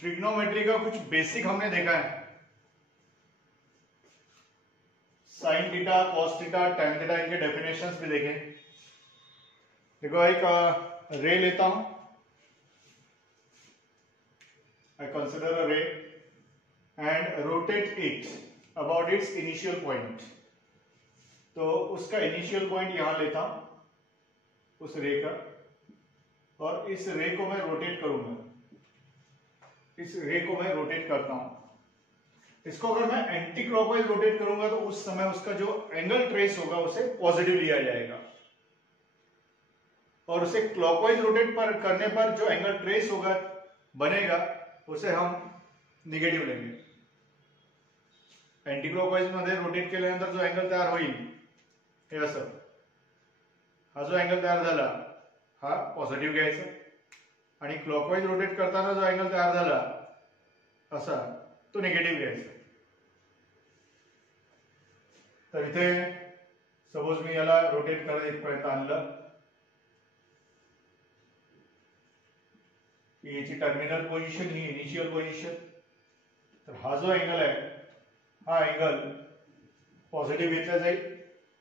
Trigonometry का कुछ basic हमने देखा है, sine theta, cos theta, tan theta, इनके डेफिनेशंस भी देखे। देखो एक रे लेता हूं, I consider a ray and rotate it about its initial point। तो उसका इनिशियल पॉइंट यहां लेता हूं उस रे का, और इस रे को मैं रोटेट करूंगा, इस रे को मैं रोटेट करता हूं। इसको अगर मैं एंटी क्लॉकवाइज रोटेट करूंगा तो उस समय उसका जो एंगल ट्रेस होगा उसे पॉजिटिव लिया जाएगा, और उसे क्लॉकवाइज रोटेट पर करने पर जो एंगल ट्रेस होगा बनेगा उसे हम निगेटिव लेंगे। एंटी क्लॉकवाइज मध्ये रोटेट केल्यानंतर जो एंगल तयार होईल हे असं, हा जो एंगल तयार झाला हा पॉझिटिव्ह घ्यायचा, आणि क्लॉकवाइज रोटेट करताना जो एंगल तयार झाला असा तो निगेटिव्ह घ्यायचा। तर इथे सपोज मी याला रोटेट करत इथपर्यंत आणलं, याची टर्मिनल पोझिशन ही इनिशियल पोझिशन, तर हा जो एंगल आहे हा एंगल पॉझिटिव्ह घेतला जाईल,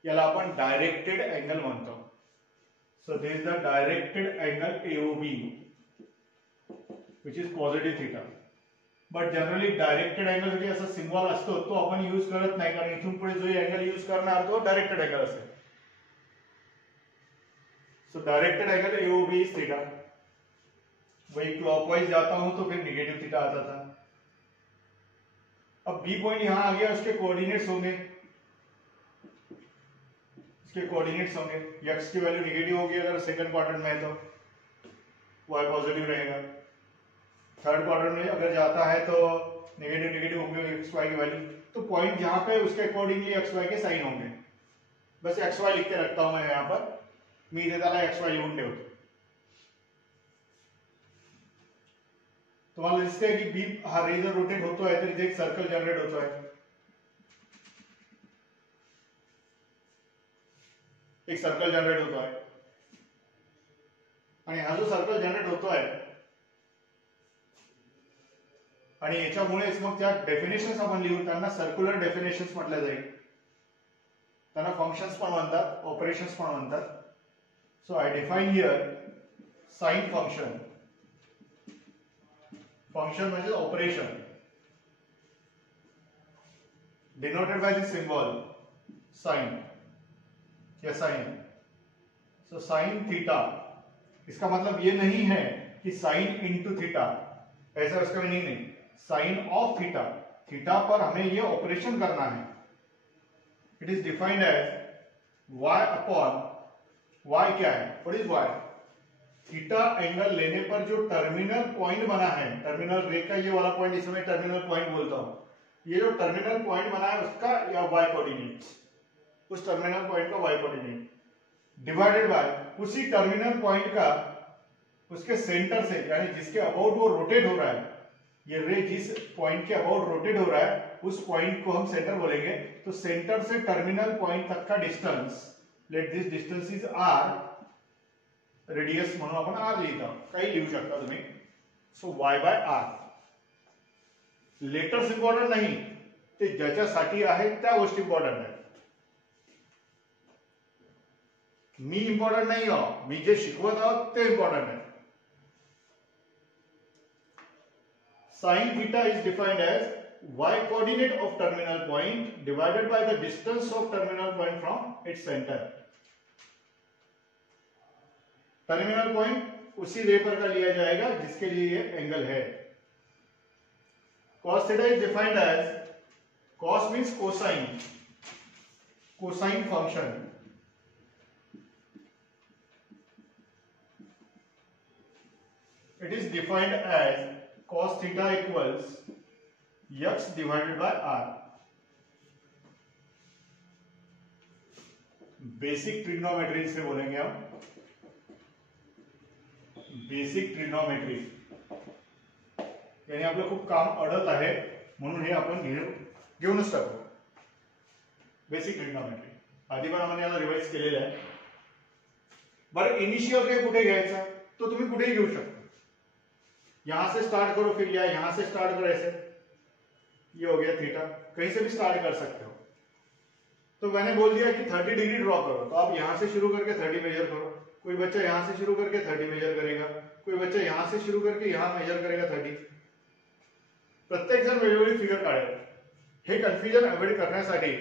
याला आपण डायरेक्टेड एंगल म्हणतो। So this is the directed angle AOB which is positive theta. But generally directed angle साठी असा सिम्बॉल असतो तो आपण यूज करत नाही, कारण इथून पुढे जो एंगल यूज करणार तो डायरेक्टेड एंगल असेल। So directed angle AOB is theta. वही क्लॉकवाइज जाता हूं तो फिर निगेटिव थीटा आता था। अब बी पॉइंट यहां आ गया, उसके कोऑर्डिनेट्स होंगे, इसके कोऑर्डिनेट्स होंगे, x की वैल्यू निगेटिव होगी अगर सेकंड क्वाड्रेंट में है तो y पॉजिटिव रहेगा, थर्ड क्वाड्रेंट में अगर जाता है तो नेगेटिव नेगेटिव होंगे x y की वैल्यू। तो पॉइंट जहां पे उसके अकॉर्डिंगली x y के साइन होंगे। बस x y लिख के रखता हूं मैं यहां पर, मी इथे त्याला x y लिहून ठेवतो। तुम्हाला दिसतंय की बी हा रे जर रोटेट होतोय तर इथे एक सर्कल जनरेट होतोय, एक सर्कल जनरेट होतोय, आणि हा जो सर्कल जनरेट होतोय आणि याच्यामुळेच मग त्या डेफिनेशन्स आपण लिहू, त्यांना सर्क्युलर डेफिनेशन्स म्हटल्या जाईल, त्यांना फंक्शन्स पण म्हणतात, ऑपरेशन्स पण म्हणतात। So I define here sine function, function म्हणजे operation denoted by this symbol sine या साइन। सो साइन थीटा, इसका मतलब ये नहीं है कि साइन इंटू थीटा, ऐसा उसका मीनिंग नहीं, साइन ऑफ थीटा, थीटा पर हमें ये ऑपरेशन करना है। It is defined as y upon, y क्या है, what is y, theta angle लेने पर जो टर्मिनल पॉइंट बना है, टर्मिनल रे का ये वाला पॉइंट, इसे मैं टर्मिनल पॉइंट बोलता हूं, ये जो टर्मिनल पॉइंट बना है उसका या y कोऑर्डिनेट, उस टर्मिनल पॉइंट का y कोऑर्डिनेट डिवाइडेड बाय उसी टर्मिनल पॉइंट का उसके सेंटर से, यानी जिसके अबाउट वो रोटेट हो रहा है, ये रे जिस पॉइंट के अबाउट रोटेट हो रहा है उस पॉइंट को हम सेंटर बोलेंगे। तो सेंटर से टर्मिनल पॉइंट तक का distance, let this distance is r, radius म्हणून आपण r लिहितो, काही लिहू शकता तुम्ही। So y by r, letters important नाही, ते ज्याच्यासाठी आहे त्या गोष्टी इम्पॉर्टंट आहेत। मी इम्पॉर्टंट नाही हो, मी जे शिकवत आहोत ते इम्पॉर्टंट आहे। Sine theta is defined as y coordinate of terminal point divided by the distance of terminal point from its centre. Terminal point उसी रे पर का लिया जाएगा जिसके लिए ये एंगल है। cos theta is defined as, cos means cosine, cosine function, it is defined as cos theta equals x divided by r। Basic trigonometry से बोलेंगे हम, बेसिक ट्रिग्नोमेट्री, यानी आपलं खूप काम अडत आहे म्हणून हे आपण घेऊनच टाकू। बेसिक ट्रिग्नोमेट्री आधी पण आपण याला रिवाइज केलेलं आहे। बरं, इनिशियल रे कुठे घ्यायचा तो तुम्ही कुठेही घेऊ शकता, यहां से स्टार्ट करो, फिर या यहां से स्टार्ट करो, ऐसे ये हो गया थीटा, कहीं से भी स्टार्ट कर सकते हो। तो मैंने बोल दिया कि 30 डिग्री ड्रॉ करो, तो आप यहां से शुरू करके 30 मेजर करो। कोई बच्चा यहां से शुरू करके 30 मेजर करेगा, कोई बच्चा यहां से शुरू करके यहां मेजर करेगा 30। प्रत्येक जण वेगवेगळी फिगर काढेल। हे कन्फ्युजन अवॉइड करण्यासाठी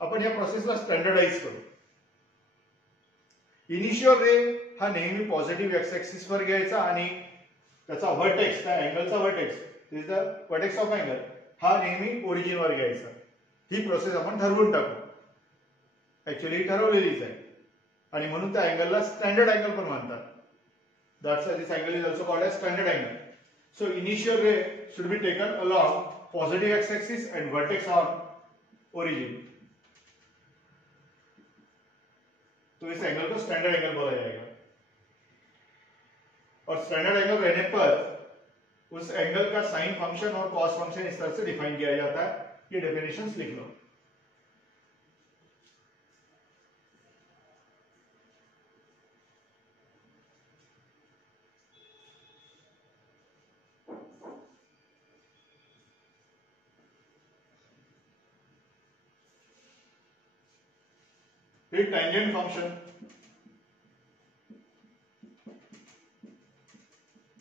आपण या प्रोसेसला स्टँडर्डाइज करू। इनिशियल रे हा नेहमी पॉझिटिव्ह एक्स ऍक्सिस वर घ्यायचा आणि त्याचा व्हर्टेक्स, त्या अँगलचा vertex, this the vertex of angle, हा नेहमी ओरिजिन वर घ्यायचा। ही प्रोसेस आपण ठरवून टाकू, ऍक्च्युअली ठरवलेलीच आहे आणि म्हणून त्या अँगलला स्टँडर्ड अँगल पण म्हणतात। That's why this angle is also called as standard angle. So initial ray should be taken along positive X axis and vertex on origin. तो इस एंगल को स्टैंडर्ड एंगल बोला जाएगा। और स्टैंडर्ड एंगल रहने पर उस एंगल का साइन फंक्शन और कॉस फंक्शन इस तरह से डिफाइन किया जाता है। ये डेफिनेशंस लिख लो। फिर tangent function,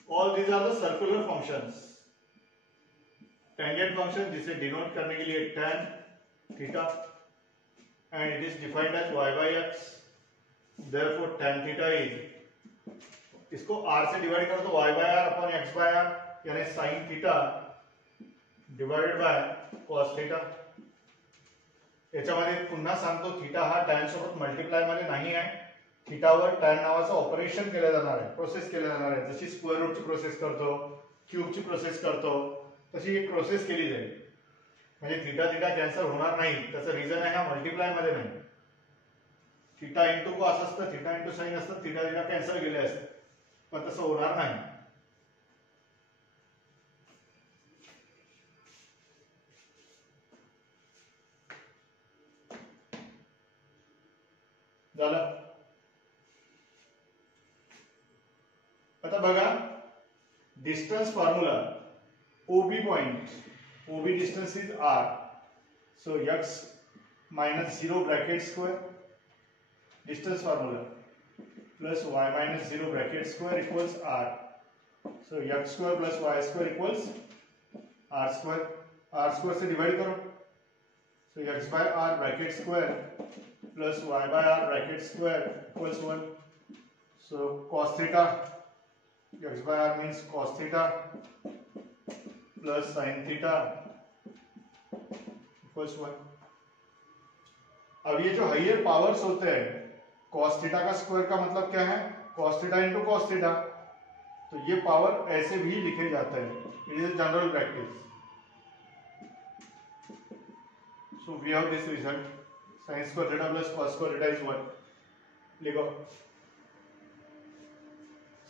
all these are the circular functions. Tangent function जिसे डिनोट करने के लिए tan theta and it is defined as y by x, therefore tan theta is, इसको r से डिवाइड करो तो y by r upon x by r, यानी sin theta divided by cos theta. याच्यामध्ये पुन्हा सांगतो, थीटा हा tan सोबत मल्टिप्लाय मध्ये नाही आहे। थीटावर tan नावाचं ऑपरेशन केलं जाणार आहे, प्रोसेस केलं जाणार आहे। जशी स्क्वेअर रूटची प्रोसेस करतो, क्यूबची प्रोसेस करतो, तशी एक प्रोसेस केली जाईल। म्हणजे थीटा थीटा कॅन्सल होणार नाही, त्याचं रिझन आहे हा मल्टिप्लाय मध्ये नाही। थीटा इंटू कॉस असतं, थीटा इंटू साइन असतं, थीटा थीटा कॅन्सल केले असते, पण तसं होणार नाही। झालं। आता बघा distance formula, OB point, OB distance is r, so x minus 0 bracket square, distance formula, plus y minus 0 bracket square equals r, so x square plus y square equals r square, r square से divide करो, so x by r bracket square plus y by r bracket square equals 1, so cos theta, x by r means cos theta plus sin theta equals 1। अब ये जो higher powers होते हैं, cos theta का square का मतलब क्या है, cos theta into cos theta, तो ये पावर ऐसे भी लिखे जाते हैं। It is general practice. So we have this result, sin square theta plus cos square theta is 1। लिखो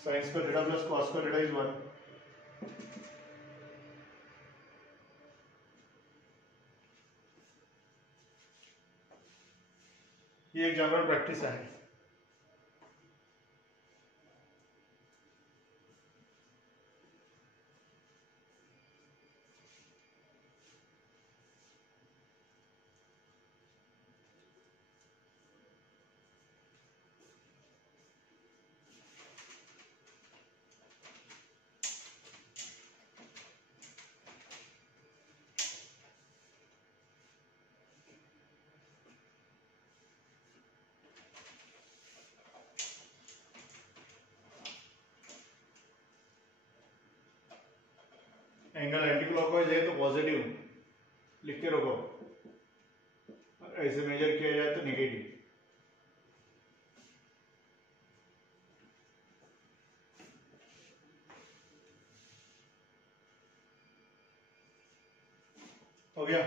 sin square theta plus cos square theta is 1। ये एक जनरल प्रैक्टिस है। एंगल एंटी क्लॉकवाइज है तो पॉजिटिव लिख के रखो, ऐसे मेजर किया जाए तो नेगेटिव। हो गया।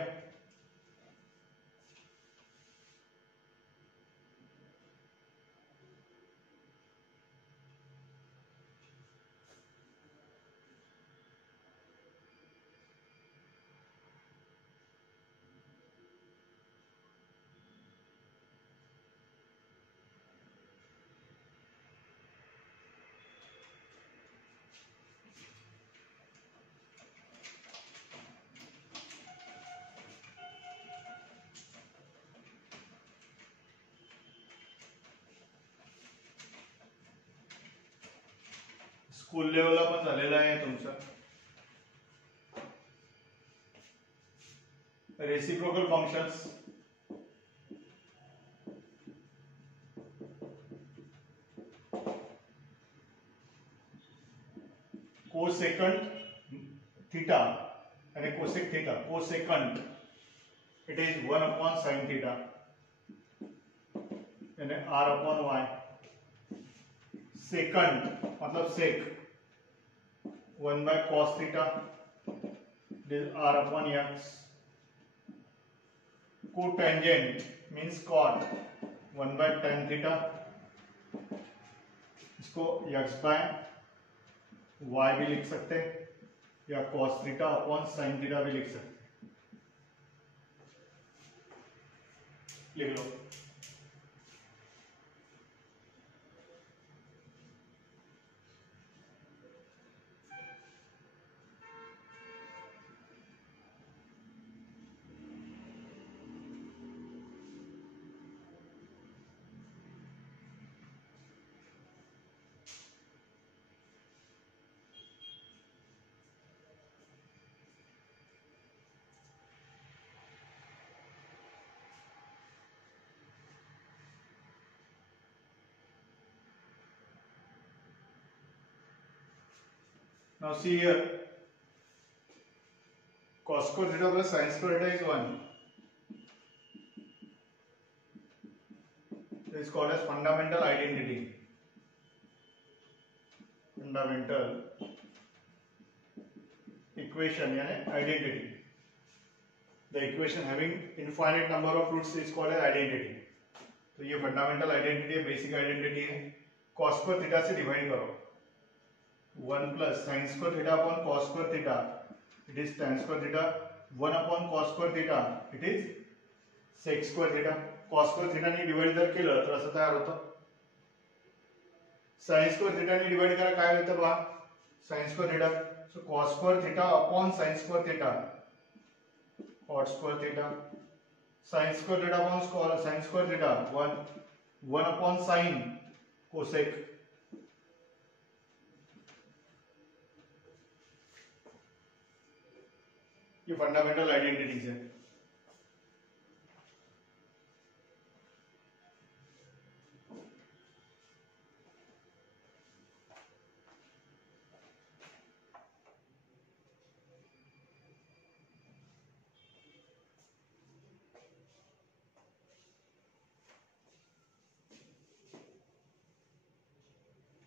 स्कूल लेवलला पण झालेला आहे तुमचा. रेसिप्रोकल फंक्शन्स, कोसेकंड थीटा आणि cosec theta. Cosecant it is 1 upon sine theta यानी r अपॉन y. सेकंड मतलब sec 1 by cos theta it is r upon x. Cotangent means cot 1 by tan theta, इसको x by y भी लिख सकते हैं या cos theta upon sin theta भी लिख सकते हैं. लिख लो. Now see here, cos square theta plus sin square theta is 1. This is called as fundamental identity. Fundamental equation यानी identity. The equation having infinite number of roots is called as identity. तो ये fundamental identity है, basic identity है. cos square theta से divide करो. 1 plus sin square theta upon cos square theta it is tan square theta. 1 upon cos square theta it is sec square theta. cos square theta ने divide जर केलं तर असं तयार होतं. sin square theta ने डिवाइड करा काय होतं बघा, sin square theta. so cos square theta upon sin square theta cot square theta. sin square theta upon sin square theta 1 upon sin cosec. ये फंडामेंटल आइडेंटिटीज है.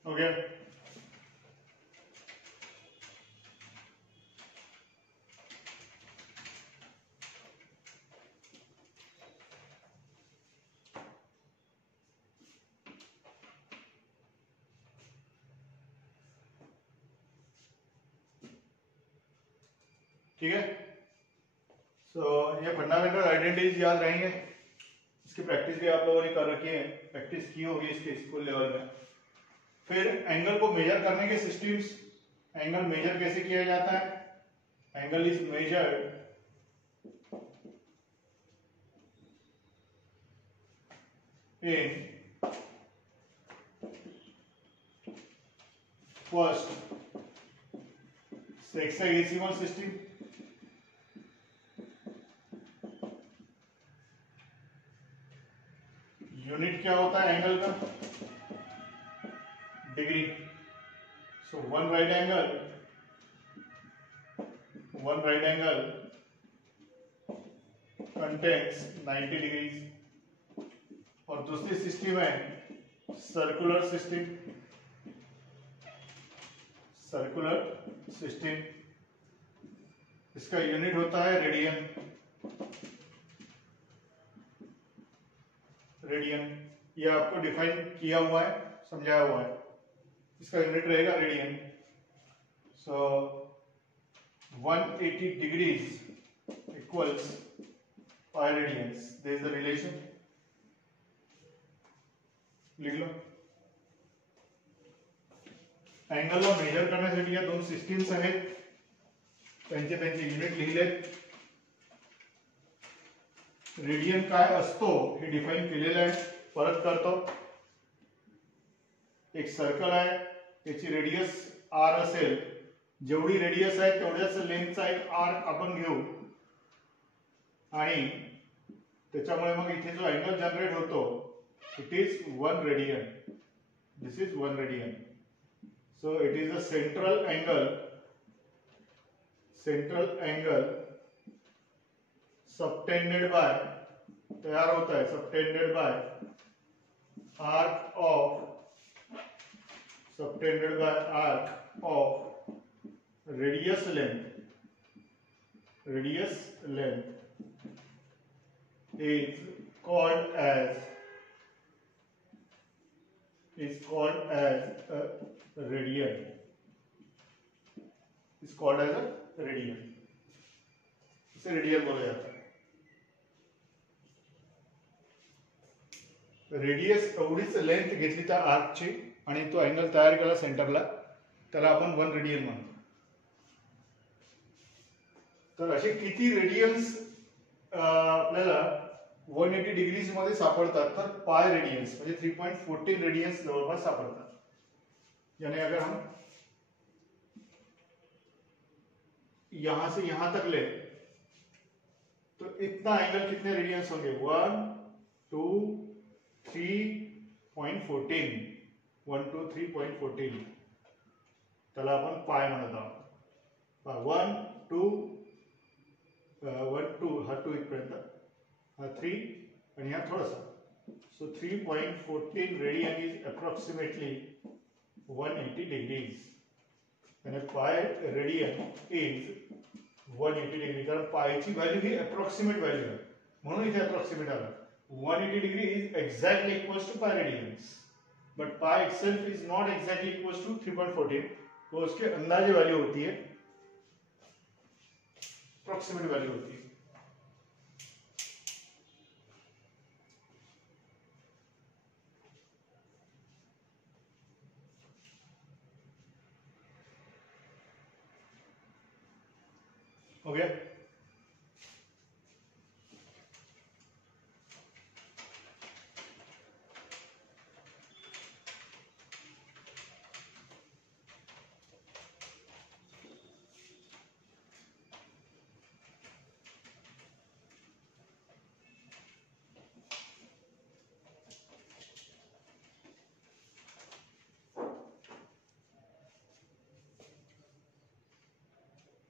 ओके ठीक है. सो ये फंडामेंटल आइडेंटिटीज याद रहेंगे. इसकी प्रैक्टिस भी आप लोगों ने कर रखी है, प्रैक्टिस की होगी इसके स्कूल लेवल में. फिर एंगल को मेजर करने के सिस्टम्स. एंगल मेजर कैसे किया जाता है? Angle is measured in first sexagesimal system. Unit क्या होता है एंगल का? Degree. So one right angle contains 90 degrees. और दूसरी सिस्टम है सर्कुलर सिस्टम. इसका यूनिट होता है रेडियन. ये आपको डिफाइन किया हुआ है, समझाया हुआ है. इसका यूनिट रहेगा radian. So 180 degrees equals 5 radians. There is the relation. लिख लो. अँगलला मेजर करण्यासाठी या दोन सिस्टीम्स आहेत, त्यांचे युनिट लिहिलेत. रेडियन काय असतो हे डिफाइन केलेलं आहे. परत करतो. एक सर्कल आहे, त्याची रेडियस आर असेल, जेवढी रेडियस आहे तेवढ्याच लेंथचा एक आर्क आपण घेऊ आणि त्याच्यामुळे मग इथे जो अँगल जनरेट होतो it is 1 radian. This is 1 radian. So it is a central angle subtended bye, तैयार होता है subtended bye arc of radius length is called as a radian. इसे रेडियन बोला जाता है. रेडियस एवढीच लेंथ घेतली त्या आर्कची आणि तो अँगल तयार केला सेंटरला, त्याला आपण 1 रेडियन म्हणतो. तर असे किती रेडियन्स आपल्याला 180 डिग्रीज मध्ये सापडतात, तर पाय रेडियन्स म्हणजे 3.14 रेडियन्स जवळपास सापडतात. यानी अगर हम यहां से यहां तक ले तो इतना एंगल कितने रेडियंस होंगे? 1 2 3.14 1 2 3.14 त्याला आपण पाय म्हणत आहोत. 1 2 1 2 हा 2 इथपर्यंत, हा 3 आणि हा थोडासा. So 3.14 radian is approximately 180 degrees. आणि पाय रेडियन इज 180 डिग्री. कारण पायची व्हॅल्यू ही अप्रॉक्सिमेट व्हॅल्यू आहे म्हणून इथे अप्रॉक्सिमेट आला. 180 degree is exactly equals to pi radians, but pi itself is not exactly equals to 3.14. तो उसके अंदाजे वैल्यू होती है, अप्रॉक्सिमेट वैल्यू होती है. हो गया?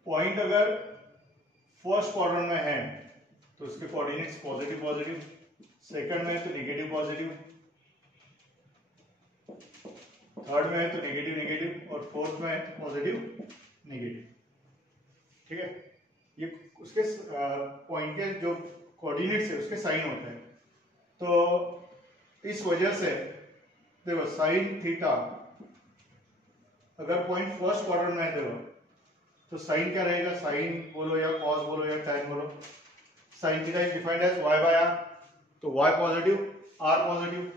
पॉइंट अगर फर्स्ट क्वाड्रेंट में है तो उसके कोऑर्डिनेट्स पॉजिटिव पॉजिटिव, सेकंड में है तो नेगेटिव पॉजिटिव, थर्ड में है तो नेगेटिव नेगेटिव और फोर्थ में है पॉजिटिव नेगेटिव. ठीक है? ये उसके पॉइंट के जो कोऑर्डिनेट्स है उसके साइन होते हैं. तो इस वजह से देखो साइन थीटा अगर पॉइंट फर्स्ट क्वाड्रेंट में है देखो तो साइन क्या रहेगा? साइन बोलो या कॉस बोलो या टैन बोलो. Sine theta is defined as y by r. तो y पॉझिटिव्ह, r पॉझिटिव्ह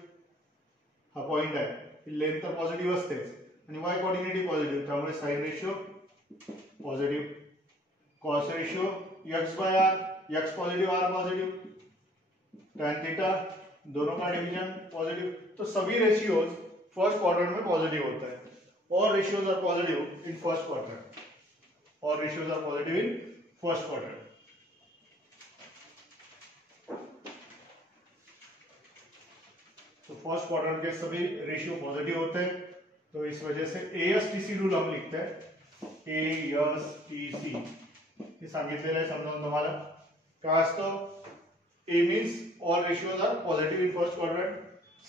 हा पॉइंट आहे. लेंथ तर पॉझिटिव्ह असतेच आणि y कोऑर्डिनेट पॉझिटिव्ह, त्यामुळे sine ratio positive. Cos ratio x by r, x positive r positive. Tan theta दोनों का division positive. तो सभी रेशियोज फर्स्ट क्वाड्रेंट में पॉजिटिव होता है. और ratios are positive in first quadrant. और ratios are positive in first quadrant. तो फर्स्ट क्वाड्रेंट के सभी रेशियो पॉजिटिव होते हैं. तो इस वजह से एएसटीसी रूल हम लिखते हैं. एएसटीसी हे सांगितलेलं आहे समजावून तुम्हाला. काय असतं? A means all ratios are positive in first quadrant.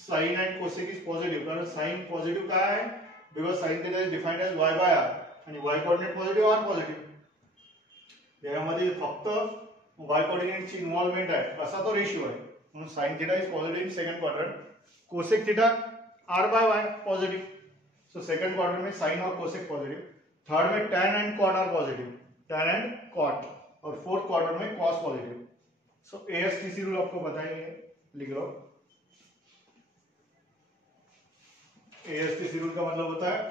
Sin and cosec is positive. कारण sin positive काय आहे? Because sin theta is defined as y by r आणि y coordinate positive r positive. यामध्ये फक्त y coordinate ची involvement आहे असा तो रेशियो आहे म्हणून sin theta is positive in second quadrant. cosec theta r by y positive. So second quadrant में sin और cosec positive. थर्ड में tan and cot are positive. tan and cot. और फोर्थ क्वाड्रेंट में cos positive. सो एएसटीसी rule आपको बताएंगे, लिख लो. एएसटीसी rule का मतलब होता है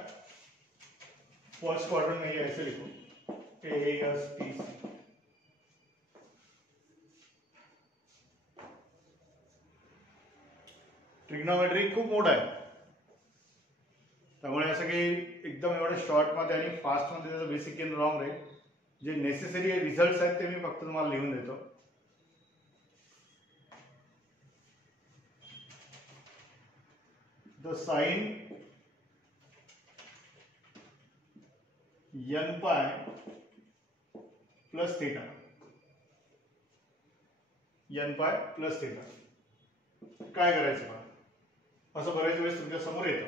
फर्स्ट क्वाड्रेंट में ये ऐसे लिखो एएसटीसी. ट्रिग्नोमेट्री खूप मोठा आहे. त्यामुळे असं काही एकदम एवढं शॉर्टमध्ये आणि फास्टमध्ये त्याचं बेसिक इन रॉंग आहे. जे नेसेसरी रिझल्ट्स आहेत ते मी फक्त तुम्हाला लिहून देतो. The sine n pi plus theta, n pi plus theta काय करायचं बघा. असं बऱ्याच वेळेस तुमच्या समोर येतं.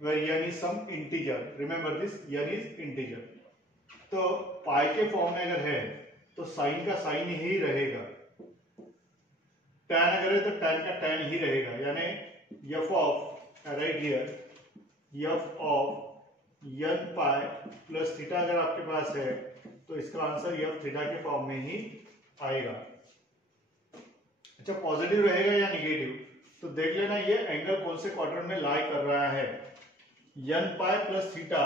where n is some integer, remember this, n is integer. तो पाई के फॉर्म में अगर है तो साइन का साइन ही रहेगा, tan अगर है तो tan का tan ही रहेगा. यानी f of right here f of n pi plus theta अगर आपके पास है तो इसका आंसर f थीटा के फॉर्म में ही आएगा. अच्छा, पॉजिटिव रहेगा या निगेटिव तो देख लेना ये एंगल कौन से क्वाड्रेंट में लाई कर रहा है. n पाई प्लस थीटा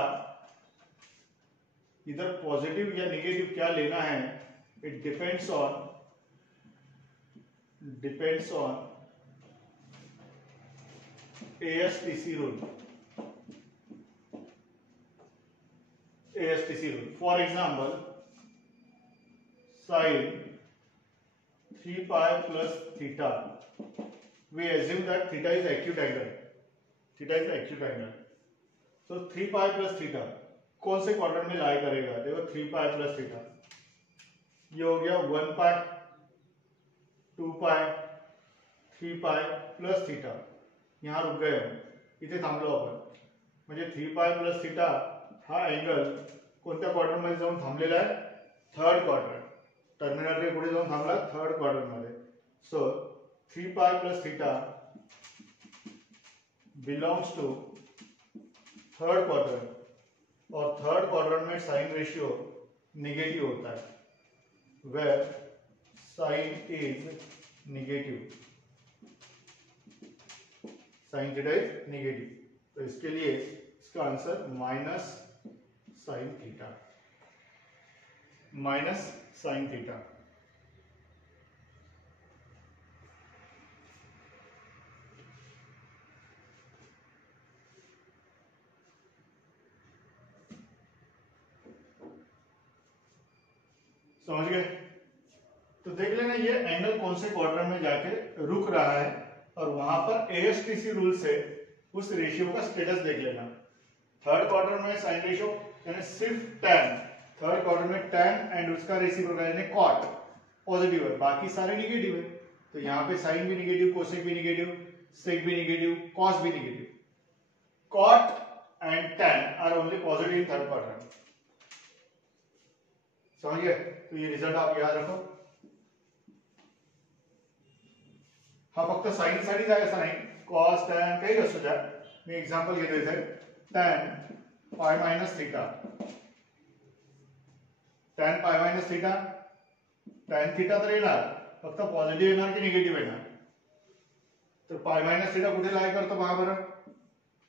इधर पॉजिटिव या निगेटिव क्या लेना है, it depends on ASTC rule. For example sine 3 pi plus theta, we assume that theta is acute angle. So 3 pi plus theta कौन से क्वाड्रेंट में लाई करेगा. देखो 3 पाई प्लस थीटा ये हो गया 1 पाई, 2 पाई, 3 पाई प्लस थीटा. यहाँ रुक गए इथे थांबलो आपण. म्हणजे 3 पाई प्लस थीटा हा एंगल कोणत्या क्वाड्रंट मध्ये जाऊन थांबलेला आहे, थर्ड क्वाड्रंट. टर्मिनल के पुढे जाऊन थांबला थर्ड क्वाड्रंट मध्ये. So 3 pi plus theta belongs to third quadrant, और थर्ड क्वाड्रंट में साइन रेशियो निगेटिव होता है, where sine is negative, sine theta is negative. तो इसके लिए इसका answer minus sine theta, minus sine theta. समझ गए. तो देख लेना ये एंगल कौन से क्वाड्रेंट में जाके रुक रहा है, और वहां पर ASTC रूल से उस रेशियो का स्टेटस देख लेना. थर्ड क्वाड्रेंट में साइन रेशियो यानी सिर्फ tan, थर्ड क्वाड्रेंट में tan एंड उसका रेसिप्रोकल यानी cot पॉजिटिव है, बाकी सारे निगेटिव है. तो यहाँ पे साइन भी निगेटिव, कोसेक भी निगेटिव, सेक भी निगेटिव, कॉस भी negative. cot and tan are only positive in third quadrant. समझ गए. तो ये रिजल्ट आप याद रखो. हा फक्त साइन साठीच आहे असं नाही, कॉस टॅन काही असू द्या. मी एक्झाम्पल घेतो इथे. Tan pi minus theta, tan pi minus theta, tan theta तर येणार, फक्त पॉझिटिव्ह येणार की निगेटिव्ह येणार. तर पाय मायनस थीटा कुठे लाई करतो पहा बरं.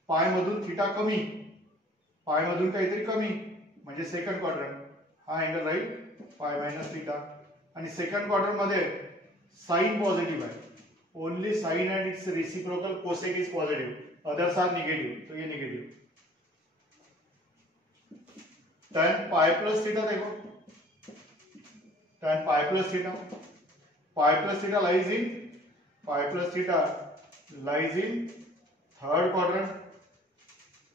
पाय मधून थीटा कमी, पाय मधून काहीतरी कमी म्हणजे सेकंड क्वाड्रंट. हा एंगल राहील पाय मायनस थीटा. आणि सेकंड क्वाड्रंट मध्ये साइन पॉझिटिव्ह आहे, only sine and its reciprocal cosec is positive, others are negative. तो ये negative. tan pi plus theta देखो, tan pi plus theta, pi plus theta lies in, pi plus theta lies in third quadrant,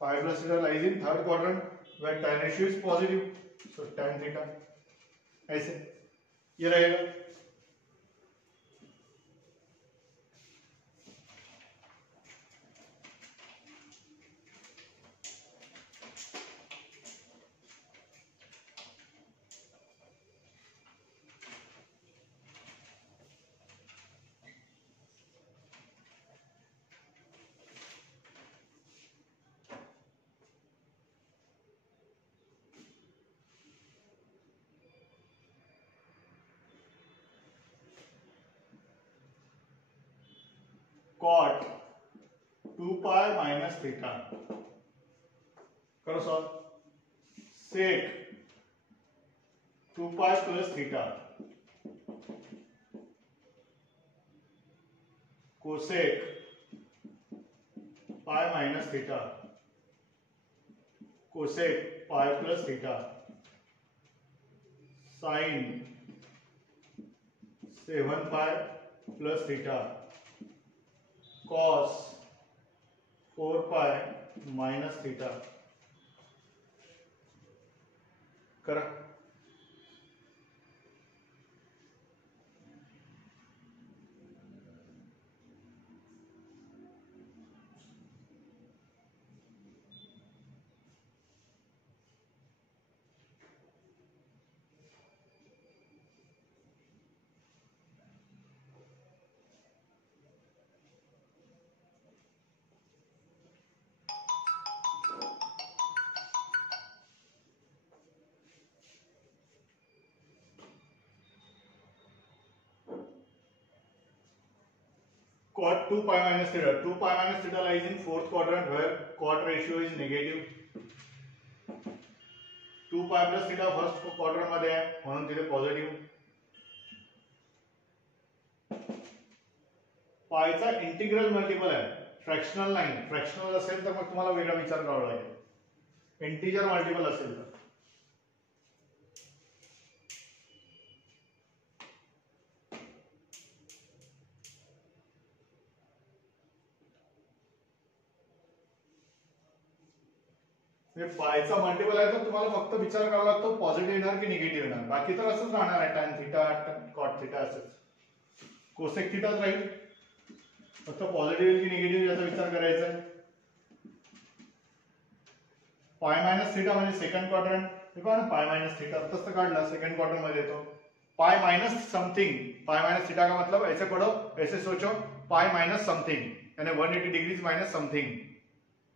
pi plus theta lies in third quadrant where tan ratio is positive. So tan theta ऐसे ये रहेगा. cot 2 pi minus theta करो solve. sec 2 पाई plus theta, cosec pi minus theta. Cosec पाई plus theta sign 7 पाई plus theta cos 4 pi minus theta करा। Cot 2 pi minus theta. 2 pi minus theta lies in fourth quadrant where cot ratio is negative. 2 pi plus theta first quadrant मध्ये आहे म्हणून तिथे positive. पायचा integral multiple आहे, fractional नाही. Fractional असेल तर मग तुम्हाला वेगळा विचार करावा लागेल. इंटिजर मल्टिपल असेल तर पायचा मल्टिपल आहे तर तुम्हाला फक्त विचार करावा लागतो पॉझिटिव्ह येणार की निगेटिव्ह येणार. बाकी तर असंच राहणार आहे, टॅन थीटा कॉट थीटा असंच. कोसेक थीटाच राहील, फक्त पॉझिटिव्ह येईल की निगेटिव्ह याचा विचार करायचा आहे. पाय मायनस थीटा म्हणजे सेकंड क्वाड्रंट. हे पहा ना, पाय मायनस थीटा तसं काढला सेकंड क्वाड्रंट मध्ये येतो. पाय माइनस समथिंग, पाय माइनस थीटा का मतलब ऐसे पढ़ो, ऐसे सोचो, पाय माइनस समथिंग यानी 180 degrees minus something.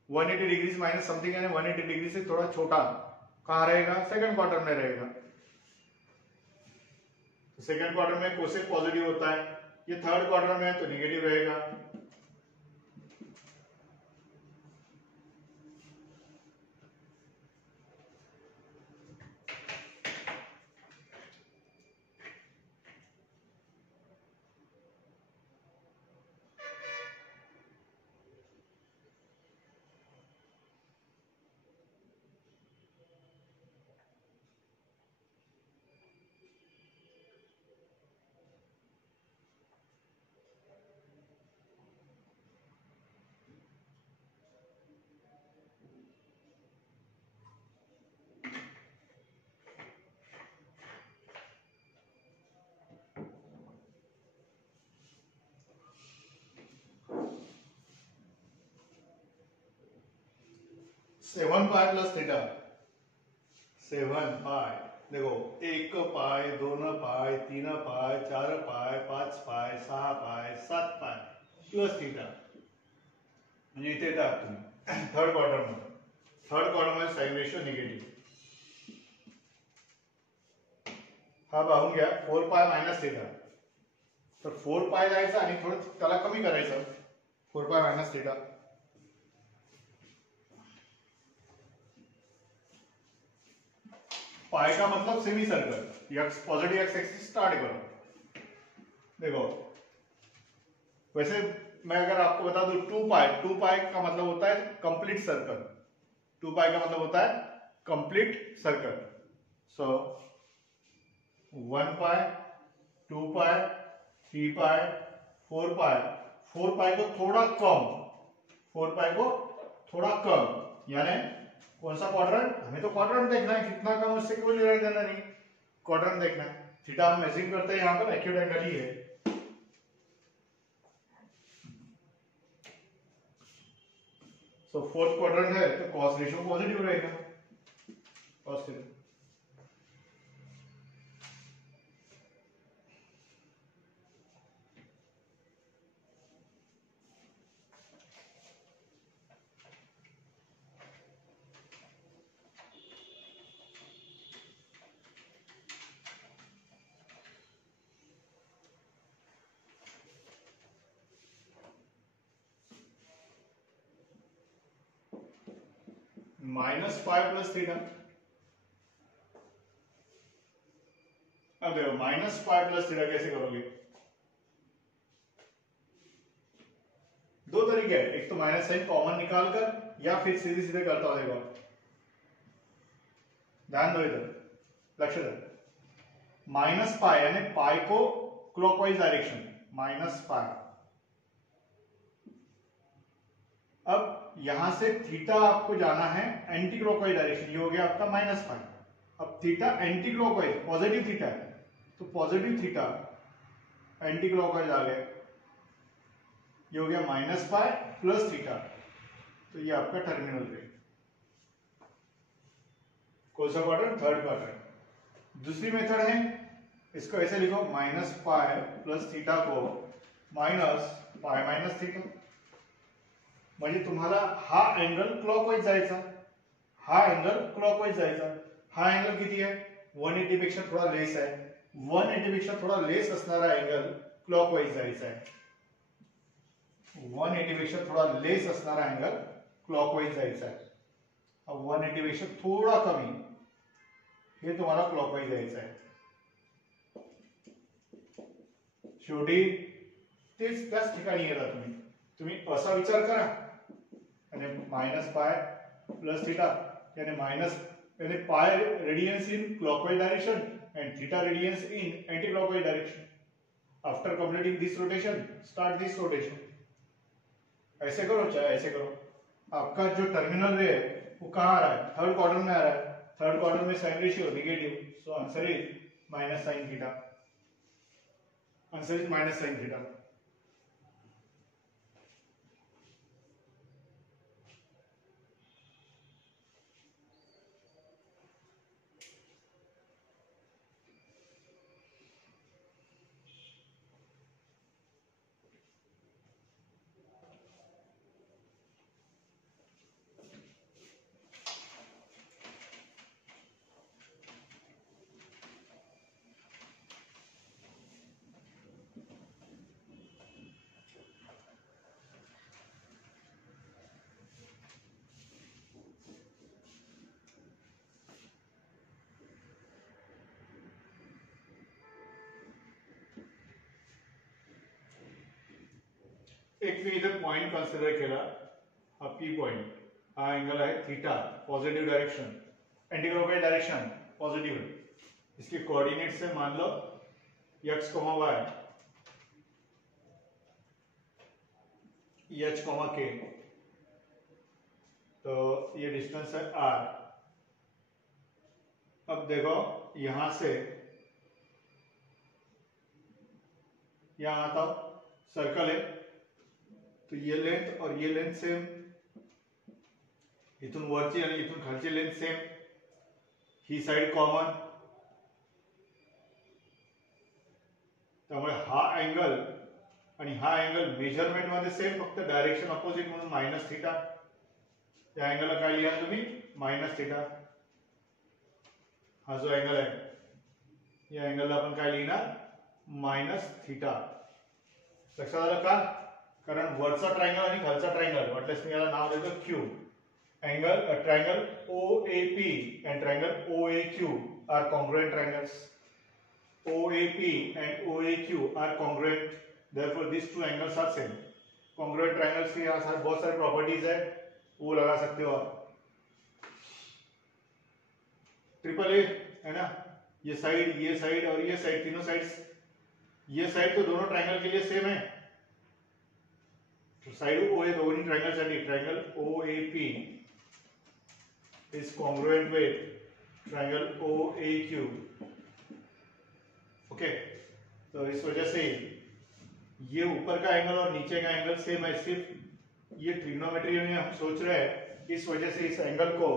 180 degrees minus something यानी 180 डिग्री से थोड़ा छोटा कहाँ रहेगा, सेकंड क्वार्टर में रहेगा. तो सेकंड क्वार्टर में कोसेक पॉजिटिव होता है, ये थर्ड क्वार्टर में है तो निगेटिव रहेगा. सेवन पाय प्लस थीटा, 7 पाय देखो, 1 पाय 2 पाय 3 पाय 4 पाय 5 पाय 6 पाय 7 पाय प्लस थीटा म्हणजे इथे टाक तुम्ही थर्ड क्वार्टर मध्ये साइन रेशियो निगेटिव्ह. हा पाहून घ्या 4 पाय मायनस थीटा, तर 4 पाय जायचं आणि थोडं त्याला कमी करायचं. 4 पाय मायनस थीटा पाई का मतलब semi circle, x positive X axis start करो. देखो वैसे मैं अगर आपको बता दूं 2 पाई का मतलब होता है कंप्लीट सर्कल. 2 पाई का मतलब होता है कंप्लीट सर्कल. सो 1 पाई 2 पाई 3 पाई 4 पाई. 4 पाई को थोड़ा कम, 4 पाई को थोड़ा कम यानी कौन सा क्वाड्रेंट, हमें तो क्वाड्रेंट देखना है, कितना कम उससे कोई लेना देना नहीं, क्वाड्रेंट देखना है. थीटा हम मेजरिंग करते हैं यहाँ पर एक्यूट एंगल ही है. सो फोर्थ क्वाड्रेंट है तो कॉस रेशियो पॉजिटिव रहेगा, cos theta. Minus pi plus theta. अब देखो माइनस पाई प्लस थीटा कैसे करोगे, दो तरीके हैं. एक तो माइनस साइन कॉमन निकालकर या फिर सीधे सीधे करता हो. देखो ध्यान दो इधर, लक्ष्य दो। माइनस पाई यानी पाई को क्लॉकवाइज डायरेक्शन, माइनस पाई। अब यहां से थीटा आपको जाना है एंटी क्लॉकवाइज डायरेक्शन, ये हो गया आपका माइनस पाई। अब theta anti clockwise, positive theta है तो पॉजिटिव थीटा एंटी क्लॉकवाइज आ गया, ये हो गया माइनस पाई प्लस थीटा। तो ये आपका टर्मिनल रे। कौन सा क्वाड्रेंट? Third quadrant. दूसरी मेथड है, इसको ऐसे लिखो, माइनस पाई प्लस थीटा को माइनस पाई माइनस थीटा, म्हणजे तुम्हाला हा अँगल क्लॉकवाइज जायचा, हा अँगल क्लॉकवाइज जायचा। हा अँगल किती आहे? 180 पेक्षा थोडा लेस आहे, 180 पेक्षा थोडा लेस असणारा अँगल क्लॉकवाइज जायचा आहे, 180 पेक्षा थोडा लेस असणारा अँगल क्लॉकवाइज जायचा आहे। 180 पेक्षा थोडा कमी हे तुम्हाला क्लॉकवाइज जायचं आहे। शेवटी तेच त्याच ठिकाणी येता तुम्ही असा विचार करा, आणि माइनस पाय प्लस थीटा यानी माइनस यानी pi radians in clockwise direction and theta radians in anti clockwise direction. After completing this rotation start this rotation. ऐसे करो चाहे ऐसे करो। आपका जो टर्मिनल रे है वो कहाँ आ रहा है? थर्ड क्वाड्रेंट में आ रहा है। थर्ड क्वाड्रेंट में sine ratio negative, so answer is minus sine theta. Answer is minus sine theta. एक मी इधर पॉइंट कन्सिडर केला, हा पी पॉइंट, हा एंगल है theta, positive direction, anti clockwise direction positive है। इसके कोऑर्डिनेट्स से मान लो x, y, h, k, तो ये डिस्टेंस है r। अब देखो यहां से यहां आता हूं, सर्कल है तो ये लेंथ और ये लेंथ सेम, इथून वरची आणि इथून खालची लेंथ सेम, ही साइड कॉमन, त्यामुळे हा अँगल आणि हा अँगल मेजरमेंट मध्ये सेम, फक्त डायरेक्शन अपोजिट म्हणून माइनस थीटा। त्या अँगलला काय लिहा तुम्ही? Minus theta. हा जो अँगल आहे या अँगलला आपण काय लिहिणार? Minus theta. लक्षात आलं का? कारण वरचा ट्रायंगल आणि खालचा ट्रायंगल वाटल्यास मी याला नाव देतो Q. Angle triangle OAP and triangle OAQ are congruent triangles. OAP and OAQ are congruent, therefore these two angles are same. Congruent triangles की यहाँ सारे बहुत सारी प्रॉपर्टीज है, वो लगा सकते हो आप। ट्रिपल ए है ना, ये साइड और ये साइड, तीनों साइड्स, ये साइड तो दोनों ट्रायंगल के लिए सेम है, तो साइड ओ है दोनों ट्रायंगल साठी triangle OAP is congruent with triangle OAQ। Okay, तो इस वजह से ये ऊपर का एंगल और नीचे का एंगल सेम है, सिर्फ ये ट्रिग्नोमेट्री में हम सोच रहे हैं, इस वजह से इस एंगल को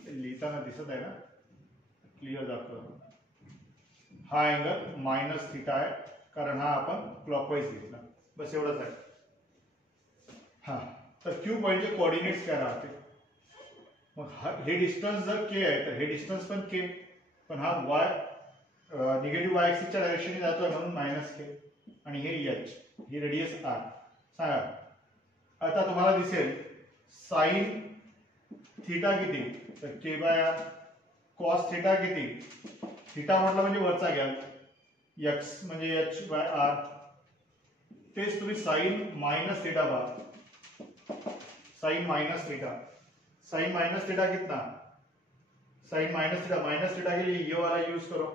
लिहिताना दिसत आहे ना, क्लियर दाखवतो। हा एंगल माइनस थीटा आहे कारण हा आपण क्लॉकवाइज घेतला, बस एवढंच आहे। हा, तर क्यू पॉइंटचे कोऑर्डिनेट्स काय राहते? मग हे डिस्टन्स जर के आहे तर हे डिस्टन्स पण के, पण हा y निगेटिव्ह y ॲक्सिसच्या डायरेक्शनने जातोय म्हणून माइनस के, आणि हे h, ही रेडियस r। सांगा आता तुम्हाला दिसेल साइन थीटा किती, तर k by r, cos theta किती, थीटा म्हटलं म्हणजे वरचा घ्या, x म्हणजे h बाय r, तेच तुम्ही साइन माइनस थीटा बघा, sine minus theta, sine minus theta कितना? साइन माइनस थीटा के लिए ये वाला यूज करो,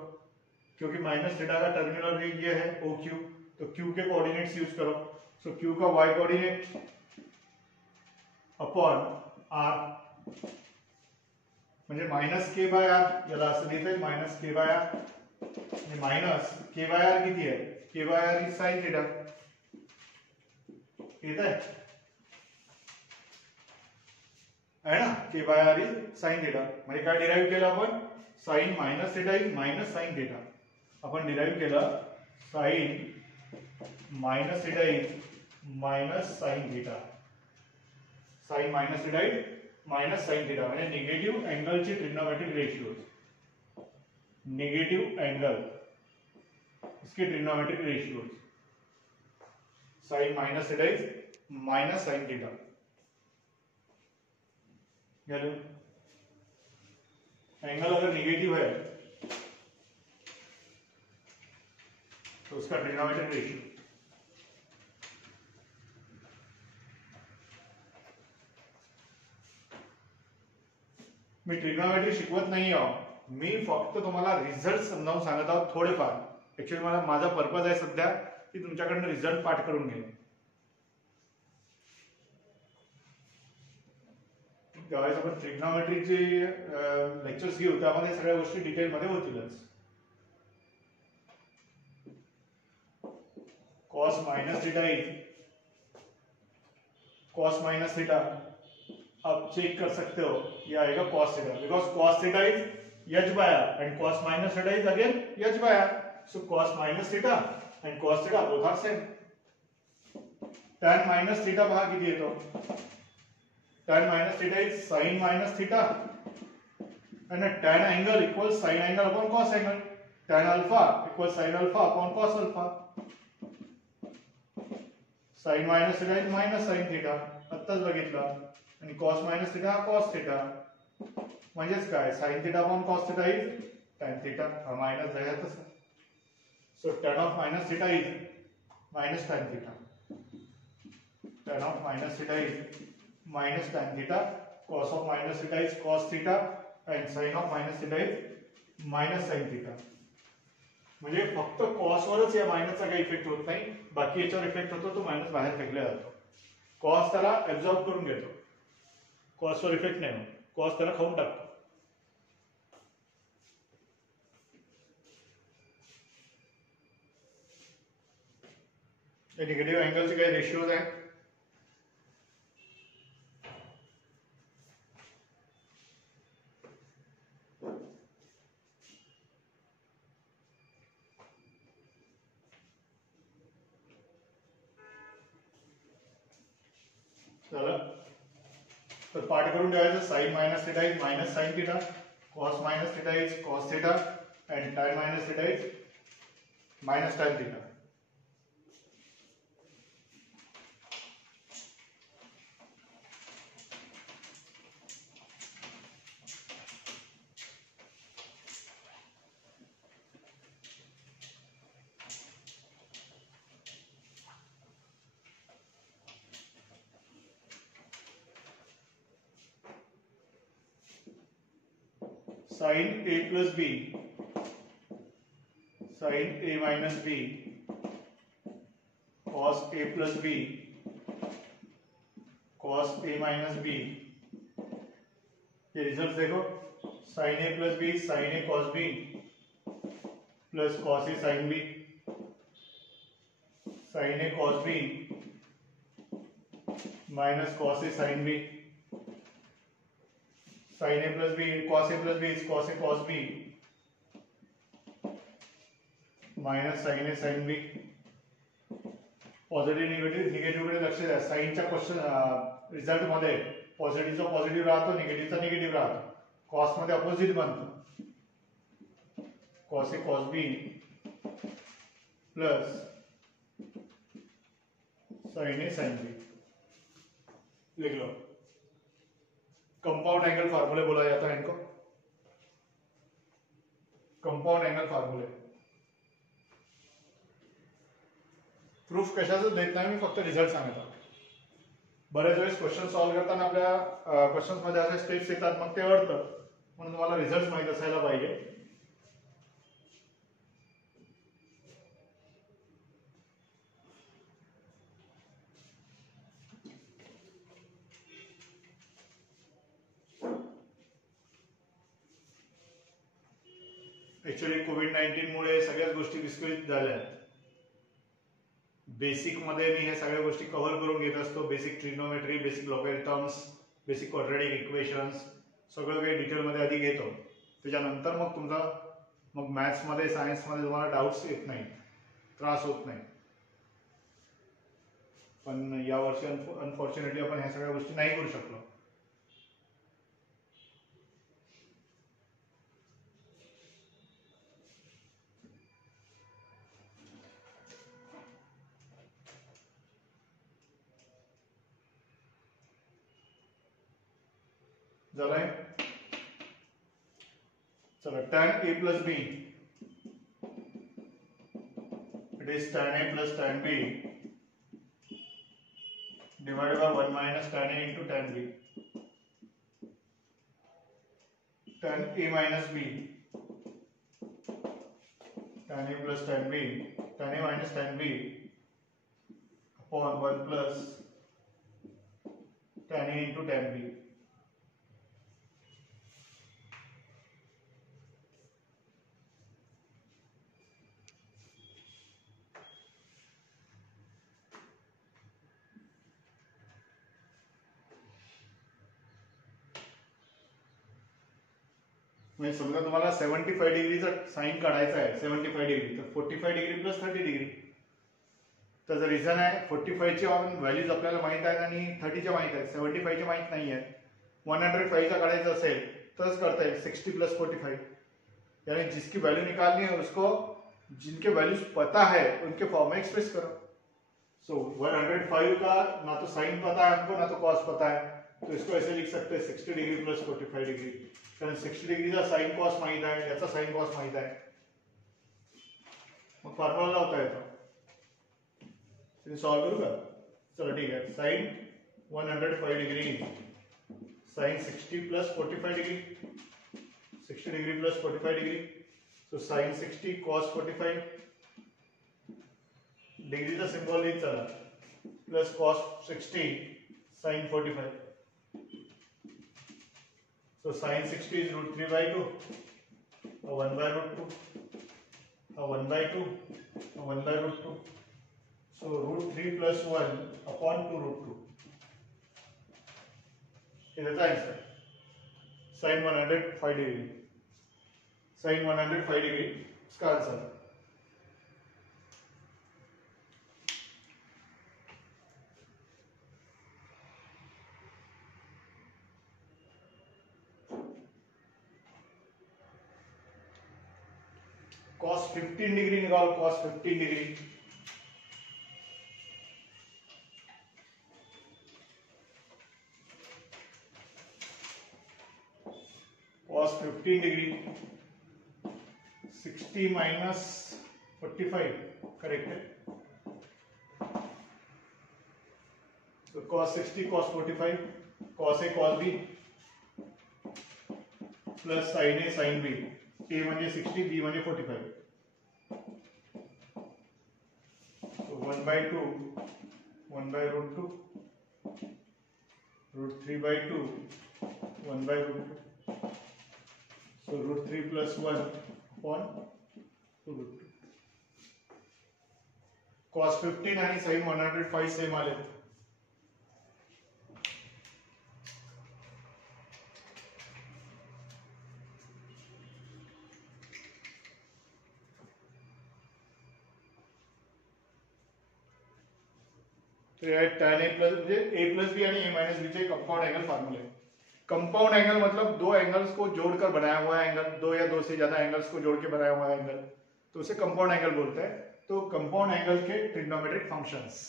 क्योंकि माइनस थीटा का टर्मिनल ये है ओ क्यू, तो क्यू के कोऑर्डिनेट्स यूज करो। सो क्यू का वाई कोऑर्डिनेट अपॉन आर म्हणजे माइनस के बाय आर, याला असं लिहिता येईल minus k by r, minus k by r किती आहे, k by r is sine theta, येत आहे ना, k by r is sine theta, म्हणजे काय डिराइव्ह केलं आपण, sine minus theta is minus sine theta, आपण डिराइव्ह केलं sine minus theta is minus sine theta, sine minus theta is minus sine theta, म्हणजे निगेटिव्ह अँगलची ट्रिग्नोमेट्रिक रेशियोज, नेगेटिव एंगल इसके trigonometric ratios, sine minus theta is minus sine theta, angle अगर negative है तो उसका trigonometric ratio, मी trigonometry शिकवत नाही आहो, मी फक्त तुम्हाला रिझल्ट समजावून सांगत आहोत थोडेफार। ऍक्च्युअली मला माझा पर्पज आहे सध्या की तुमच्याकडनं रिझल्ट पाठ करून घेणे, ज्यावेळेस आपण ट्रिग्नोमेट्रीचे लेक्चर्स घेऊ त्यामध्ये सगळ्या गोष्टी डिटेल मध्ये होतीलच। Cos minus theta is cos minus theta, आप चेक कर सकते हो ये आएगा cos theta, because cos theta is h by r and cos minus theta is again h by r, so cos minus theta and cos theta both are same। tan minus theta बाहर किती येतो, tan minus theta is sin minus theta and a tan angle equals sin angle upon cos angle, tan alpha equals sin alpha upon cos alpha, sin minus theta is minus sin theta आत्ताच बघितलं, आणि cos minus theta cos theta, म्हणजेच काय sin theta upon cos theta is tan theta, हा minus जायचा तसा, सो tan of minus theta is minus tan theta, tan of minus theta is minus tan theta, cos of minus theta is cos theta and sin of minus theta is minus sin theta, म्हणजे फक्त cos वरच या माइनसचा काही effect होत नाही, बाकी याच्यावर effect होतो, तो माइनस बाहेर फेकला जातो, cos त्याला ऍब्सॉर्ब करून घेतो, cos वर इफेक्ट नाही होत, cos त्याला खाऊन टाकतो। ये निगेटिव्ह अँगलचे काही रेशियोज आहेत, झालं तर पाठ करून ठेवायचं, sine minus theta is minus sine theta, cos minus theta is cos theta and tan minus theta is minus tan theta. sin a plus b, sin a minus b, cos a plus b, cos a minus b, ये result देखो, sin a plus b sin a cos b plus cos a sin b, sin a cos b minus cos a sin b, sin a plus b cos a plus b is cos a cos b minus sin a sin b। Positive negative कडे लक्ष द्या, साइनच्या question result मध्ये पॉझिटिव्हचा positive राहतो, निगेटिव्हचा negative राहतो, cos मध्ये opposite बनतो, cos a cos b plus sin a sin b, लिख लो। Compound angle फार्मूले बोला जाता है इनको, कंपाउंड एंगल फार्मूले। प्रूफ कशाचं देत नाही मी, फक्त रिझल्ट सांगत आहे। बरेच वेळेस क्वेश्चन सॉल्व्ह करताना आपल्या क्वेश्चन्स मध्ये असे स्टेप्स येतात, मग ते अडतं, म्हणून तुम्हाला रिझल्ट माहित असायला पाहिजे. ऍक्च्युअली कोविड-19 मुळे सगळ्याच गोष्टी विस्कळीत झाल्या. बेसिक मध्ये मी हे सगळ्या गोष्टी कव्हर करून घेत असतो. Basic trigonometry, basic logarithms, basic quadratic equations सगळं काही डिटेलमध्ये आधी घेतो. त्याच्यानंतर मग तुमचा मग मॅथ्समध्ये सायन्समध्ये तुम्हाला डाऊट्स येत नाही, त्रास होत नाही. पण यावर्षी अनफॉर्च्युनेटली आपण ह्या सगळ्या गोष्टी नाही करू शकलो. झालंय. चला, tan a plus b, it is tan a plus tan b divided by 1 minus tan a into tan b. Tan a minus b, tan a plus tan b, tan a minus tan b upon 1 plus tan a into tan b. म्हणजे समजा तुम्हाला 75 डिग्रीचा sign काढायचा आहे, 75 degree, तर 45 degree plus 30 degree. त्याचं reason आहे 45 ची values आपल्याला माहित आहेत आणि 30 च्या माहित आहेत, 75 च्या माहित नाही आहेत. 105 चा काढायचा असेल तरच करता येईल. 60 प्लस 45 यानी जिसकी वैल्यू निकालनी है उसको जिनके वैल्यूज पता है उनके फॉर्म में एक्सप्रेस करो. सो 105 का ना तो साइन पता है हमको, ना तो कॉस पता है, तो इसको ऐसे लिख सकते हैं 60 डिग्री प्लस 45 डिग्री. कारण 60 डिग्रीचा साइन कॉस माहित आहे, याचा साइन कॉस माहित आहे, मग फॉर्म्युला लावता येतो. सॉल्व करू का? चलो ठीक आहे. Sine 105 degree sine 60 plus 45 degree, 60 degree plus 45 degree, so sine 60 cos 45 डिग्रीचा सिंबल लिहित चला, plus cos 60 sine 45. So sin 60 is root 3 by 2, 1 by root 2, 1 by 2, 1 by root 2. So root 3 plus 1 upon 2 root 2. Is the answer. Sin 105 degree. Sin 105 degree. इसका answer. cos 15 degree निकालो. cos 15 degree cos 15 degree 60 minus 45 correct है. तो cos 60 cos 45 cos a cos b plus sin a sin b. a म्हणजे 60, b म्हणजे 45. So 1 by 2, 1 by root 2, root 3 by 2, 1 by root 2. So root 3 plus 1 upon 2 root 2. Cos 15 आणि sin 105 same आले. tan a plus म्हणजे a plus B यानी a minus B चे compound angle फार्मूले. Compound angle मतलब दो एंगल्स को जोड़कर बनाया हुआ एंगल, दो या दो से ज्यादा एंगल्स को जोड़ के बनाया हुआ एंगल, तो उसे कंपाउंड एंगल बोलते हैं. तो कंपाउंड एंगल के ट्रिग्नोमेट्रिक फंक्शंस.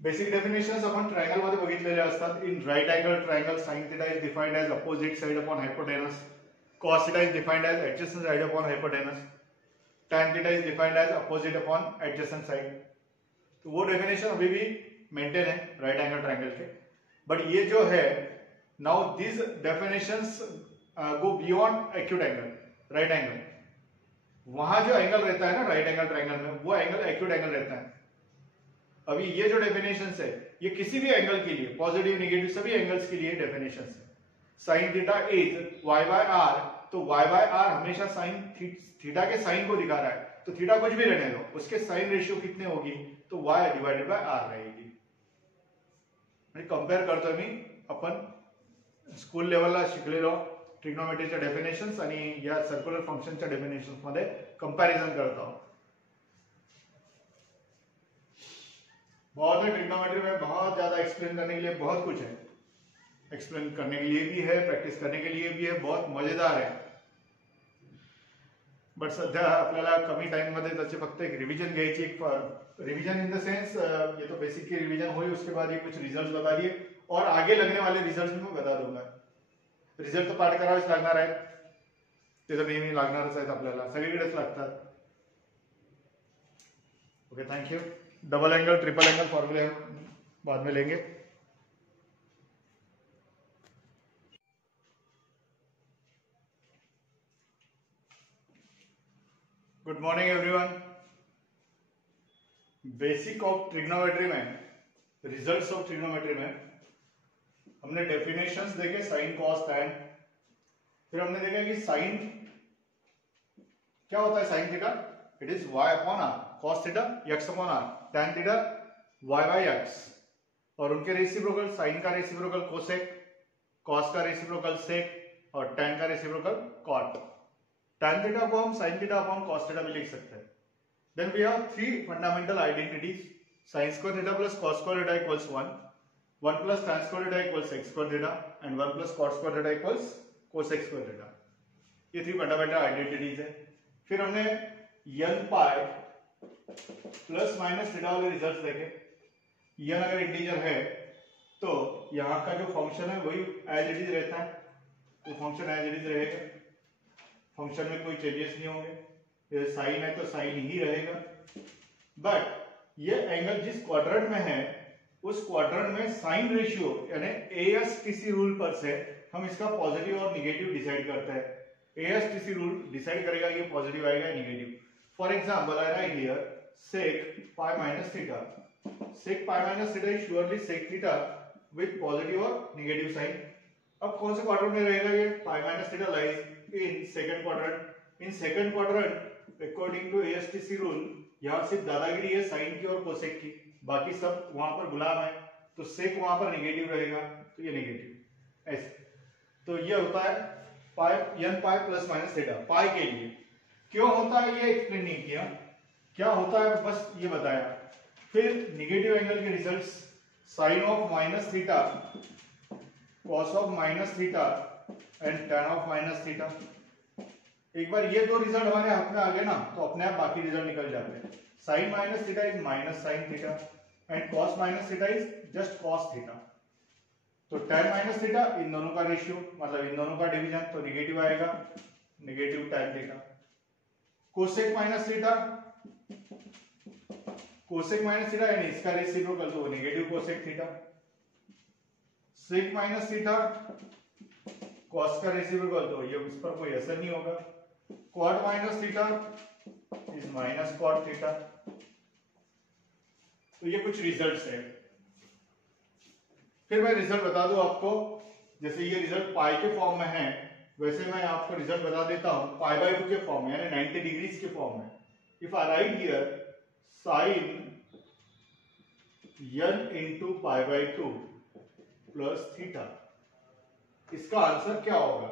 बेसिक डेफिनेशन्स आपण ट्रायंगल मध्ये बघितलेले असतात. In right angle triangle sin theta is defined as opposite side upon hypotenuse, cos theta is defined as adjacent side upon hypotenuse, tan theta is defined as opposite upon adjacent side. तो वो definition अभी भी maintain है right angle triangle के. But ये जो है now this definitions go beyond acute angle, right angle. वहां जो एंगल रहता है ना राइट एंगल ट्रायंगल में, वो एंगल एक्यूट एंगल रहता है। अभी ये जो डेफिनेशंस है ये किसी भी एंगल के लिए, पॉजिटिव नेगेटिव सभी एंगल्स के लिए डेफिनेशंस है। Sine theta is y by r, तो वाई बाय आर हमेशा साइन थीटा के साइन को दिखा रहा है, तो थीटा कुछ भी रहने दो, उसके साइन रेशियो कितने होगी, तो वाई डिवाइडेड बाय आर रहेगी। कंपेअर करतोय मी आपण स्कूल लेवलला शिकलेलो ट्रिग्नोमेट्रीच्या डेफिनेशन्स आणि या सर्क्युलर फंक्शनच्या डेफिनेशन्स मध्ये कंपैरिजन करता हूं। बहुत है ट्रिग्नोमेट्री में, बहुत ज्यादा एक्सप्लेन करने के लिए बहुत कुछ है, एक्सप्लेन करने के लिए भी है, प्रैक्टिस करने के लिए भी है, बहुत मजेदार है। बट सध्या आपल्याला कमी टाइम मध्ये त्याचे फक्त एक रिवीजन घ्यायची, एक रिवीजन इन द सेंस ये तो बेसिक की रिवीजन हुई, उसके बाद ये कुछ रिजल्ट्स बता दिए और आगे लगने वाले रिजल्ट्स भी मैं बता दूंगा। रिजल्ट तो पाठ करावेच लागणार आहेत, ते तर नेहमी लागणारच आहेत, आपल्याला सगळीकडेच लागतात। Okay, thank you. Double angle triple angle फॉर्मूले हम बाद में लेंगे। Good morning everyone. Basic of trigonometry में, रिजल्ट्स ऑफ ट्रिग्नोमेट्री में हमने डेफिनेशंस देखे साइन कॉस टैन, फिर हमने देखा कि साइन क्या होता है, sine theta it is y upon r, cos theta x upon r, tan theta y by x, और उनके रेसिप्रोकल, साइन का रेसिप्रोकल कोसेक, कॉस का रेसिप्रोकल सेक और टैन का रेसिप्रोकल कॉट। टैन थीटा को हम sine theta upon cos theta भी लिख सकते हैं। Then we have three fundamental identities, sine square theta plus cos square theta equals 1, 1 plus tan square theta equals sec square theta and 1 plus cot square theta equals cosec square theta. ये three fundamental identities है। फिर हमने n pi plus minus theta वाले results देखे। n अगर integer है तो यहाँ का जो फंक्शन है वही एज इट इज रहता है, तो फंक्शन एज इट इज रहेगा, फंक्शन में कोई चेंजेस नहीं होंगे। साइन है तो साइन ही रहेगा। बट ये एंगल जिस क्वाड्रेंट में है उस क्वाड्रेंट में साइन रेशियो यानी एएस किसी रूल पर से हम इसका पॉजिटिव और निगेटिव डिसाइड करते हैं। एएस किसी रूल डिसाइड करेगा ये पॉजिटिव आएगा negative. For example I right here sec pi minus theta, sec pi minus theta is surely sec theta with positive और negative sign। अब कौन से क्वाड्रेंट में रहेगा ये, pi minus theta lies in second quadrant। in second quadrant according to ASTC rule यहाँ सिर्फ दादागिरी है साइन की और कोसेक की, बाकी सब वहां पर गुलाम है, तो सेक वहां पर नेगेटिव रहेगा तो ये नेगेटिव ऐसे। तो ये होता है पाई n pi plus minus theta pi के लिए। क्यों होता है ये एक्सप्लेन नहीं किया, क्या होता है बस ये बताया। फिर निगेटिव एंगल के results, sine of minus theta, cos of minus theta and tan of minus theta. एक बार ये दो रिजल्ट हमारे हाथ में आ गए ना तो अपने आप बाकी रिजल्ट निकल जाते हैं। Sine minus theta is minus sine theta and cos minus theta is just cos theta. तो टैन माइनस थीटा इन दोनों का रेशियो मतलब इन दोनों का डिवीजन, तो निगेटिव आएगा, negative tan theta. Cosec minus theta, cosec minus theta यानी इसका रेसिप्रोकल तो negative cosec theta. Sec minus theta, cos का रेसिप्रोकल तो ये उस पर कोई असर नहीं होगा। Cot minus theta is minus cot theta. तो ये कुछ रिजल्ट्स है। फिर मैं रिजल्ट बता दूं आपको, जैसे ये रिजल्ट पाई के फॉर्म में है वैसे मैं आपको रिजल्ट बता देता हूं पाई बाय 2 के फॉर्म में यानी 90 डिग्रीज के फॉर्म में। If I right here sine n into pi by 2 plus theta, इसका आंसर क्या होगा,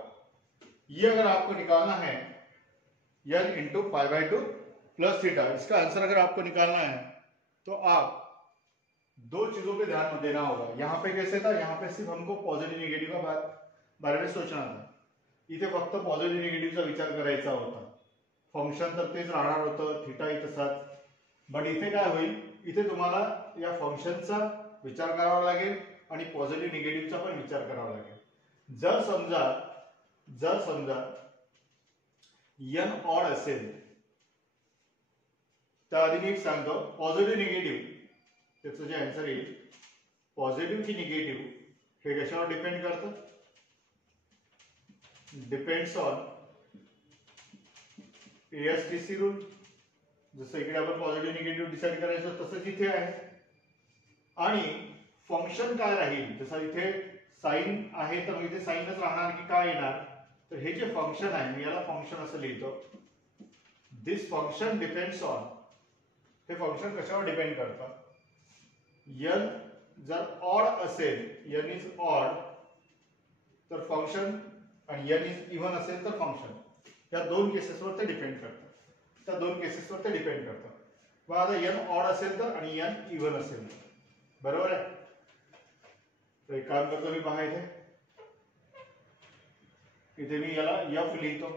ये अगर आपको निकालना है n into pi by 2 plus theta, इसका आंसर अगर आपको निकालना है तो आप दो चीजों पे ध्यान देना होगा। यहां पे कैसे था, यहां पे सिर्फ हमको पॉझिटिव्ह निगेटिव्ह का बारे में सोचना था, इथे फक्त पॉझिटिव्ह निगेटिव्हचा विचार करायचा होता। फंक्शन तर तेच राहणार होतं, थीटा ही तसाच। बट इथे काय होईल, इथे तुम्हाला या फंक्शनचा विचार करावा लागेल आणि पॉझिटिव्ह निगेटिव्हचा पण विचार करावा लागेल। जर समजा n ऑड असेल त्याआधी मी एक सांगतो, पॉझिटिव्ह निगेटिव्ह त्याचं जे आन्सर येईल पॉझिटिव्ह की निगेटिव्ह हे कशावर डिपेंड करतं? Depends on ASTC rule. जसं इकडे आपण पॉझिटिव्ह निगेटिव्ह डिसाईड करायचं तसंच इथे आहे. आणि फंक्शन काय राहील? जसं इथे साइन आहे तर इथे साइनच राहणार की काय येणार? तर हे जे फंक्शन आहे मी याला फंक्शन असं लिहितो. दिस फंक्शन डिपेंड्स ऑन, हे फंक्शन कशावर डिपेंड करतं? n जर ऑड असेल, n इज ऑड तर फंक्शन, आणि n इज इव्हन असेल तर फंक्शन. या दोन केसेसवर ते डिपेंड करतं. त्या दोन केसेसवर ते डिपेंड करतं. मग आता n ऑड असेल तर आणि n इव्हन असेल तर, बरोबर आहे. तर एक काम करतो मी पहा इथे मी याला f लिहितो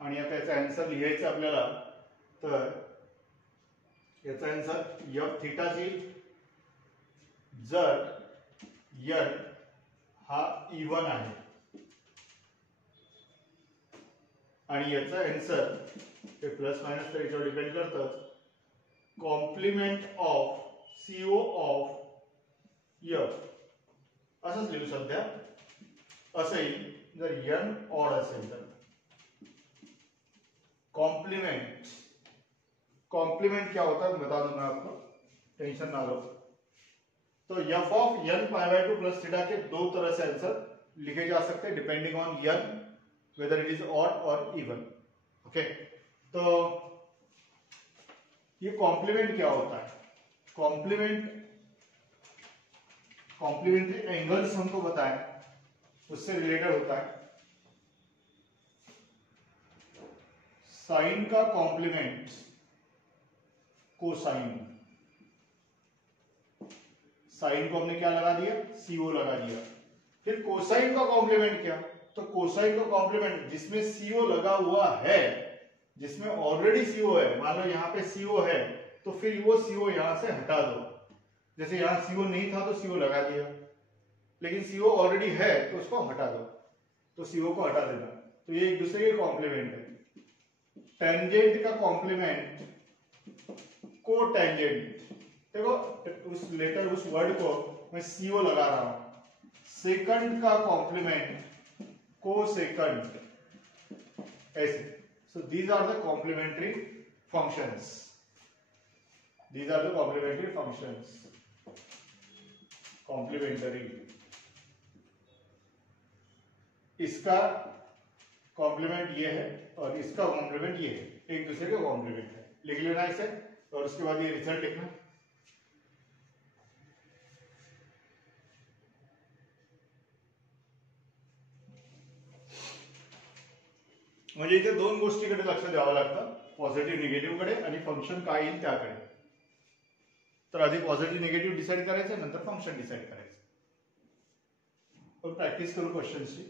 आणि आता याचा आन्सर लिहायचा आपल्याला. तर याचा आन्सर f थीटा येईल जर n हा इव्हन आहे. आणि याचा आन्सर हे प्लस मायनस तर याच्यावर डिपेंड करतं. Complement of CO of f असंच लिहू सध्या. असं येईल जर n ऑड असेल तर. कॉम्प्लीमेंट, कॉम्प्लीमेंट क्या होता है बता दूं मैं आपको, टेंशन ना लो. तो f of n pi by 2 plus theta के दो तरह से आंसर लिखे जा सकते हैं depending on n whether it is odd और इवन. ओके, तो ये कॉम्प्लीमेंट क्या होता है? कॉम्प्लीमेंट्री एंगल्स हमको बताएं, उससे रिलेटेड होता है. साइन का कॉम्प्लीमेंट कोसाइन. साइन को हमने क्या लगा दिया? CO लगा दिया. फिर कोसाइन का कॉम्प्लीमेंट क्या? तो कोसाइन का कॉम्प्लीमेंट जिसमें CO लगा हुआ है, जिसमें ऑलरेडी CO है, मान लो यहाँ पे CO है तो फिर वो CO यहां से हटा दो. जैसे यहां CO नहीं था तो CO लगा दिया, लेकिन CO ऑलरेडी है तो उसको हटा दो, तो CO को हटा देना. तो ये एक दूसरे के कॉम्प्लीमेंट है. टेंजेंट का कॉम्प्लीमेंट को टेंजेंट. देखो उस लेटर उस वर्ड को मैं CO लगा रहा हूं. सेकंड का कॉम्प्लीमेंट को सेकंड, ऐसे. So these are the complementary functions. These are the complementary functions. Complementary. इसका कॉम्प्लीमेंट ये है और इसका कॉम्प्लीमेंट ये है, एक दूसरे का कॉम्प्लीमेंट है. लिख लेना इसे और उसके बाद ये रिजल्ट लिखना. म्हणजे इथे दोन गोष्टीकडे लक्ष द्यावं लागतं, पॉझिटिव्ह निगेटिव्ह कडे आणि फंक्शन काय येईल त्याकडे. तर आधी पॉझिटिव्ह निगेटिव्ह डिसाइड करायचं, नंतर फंक्शन डिसाइड करायचं. प्रॅक्टिस करू क्वेश्चन्सची.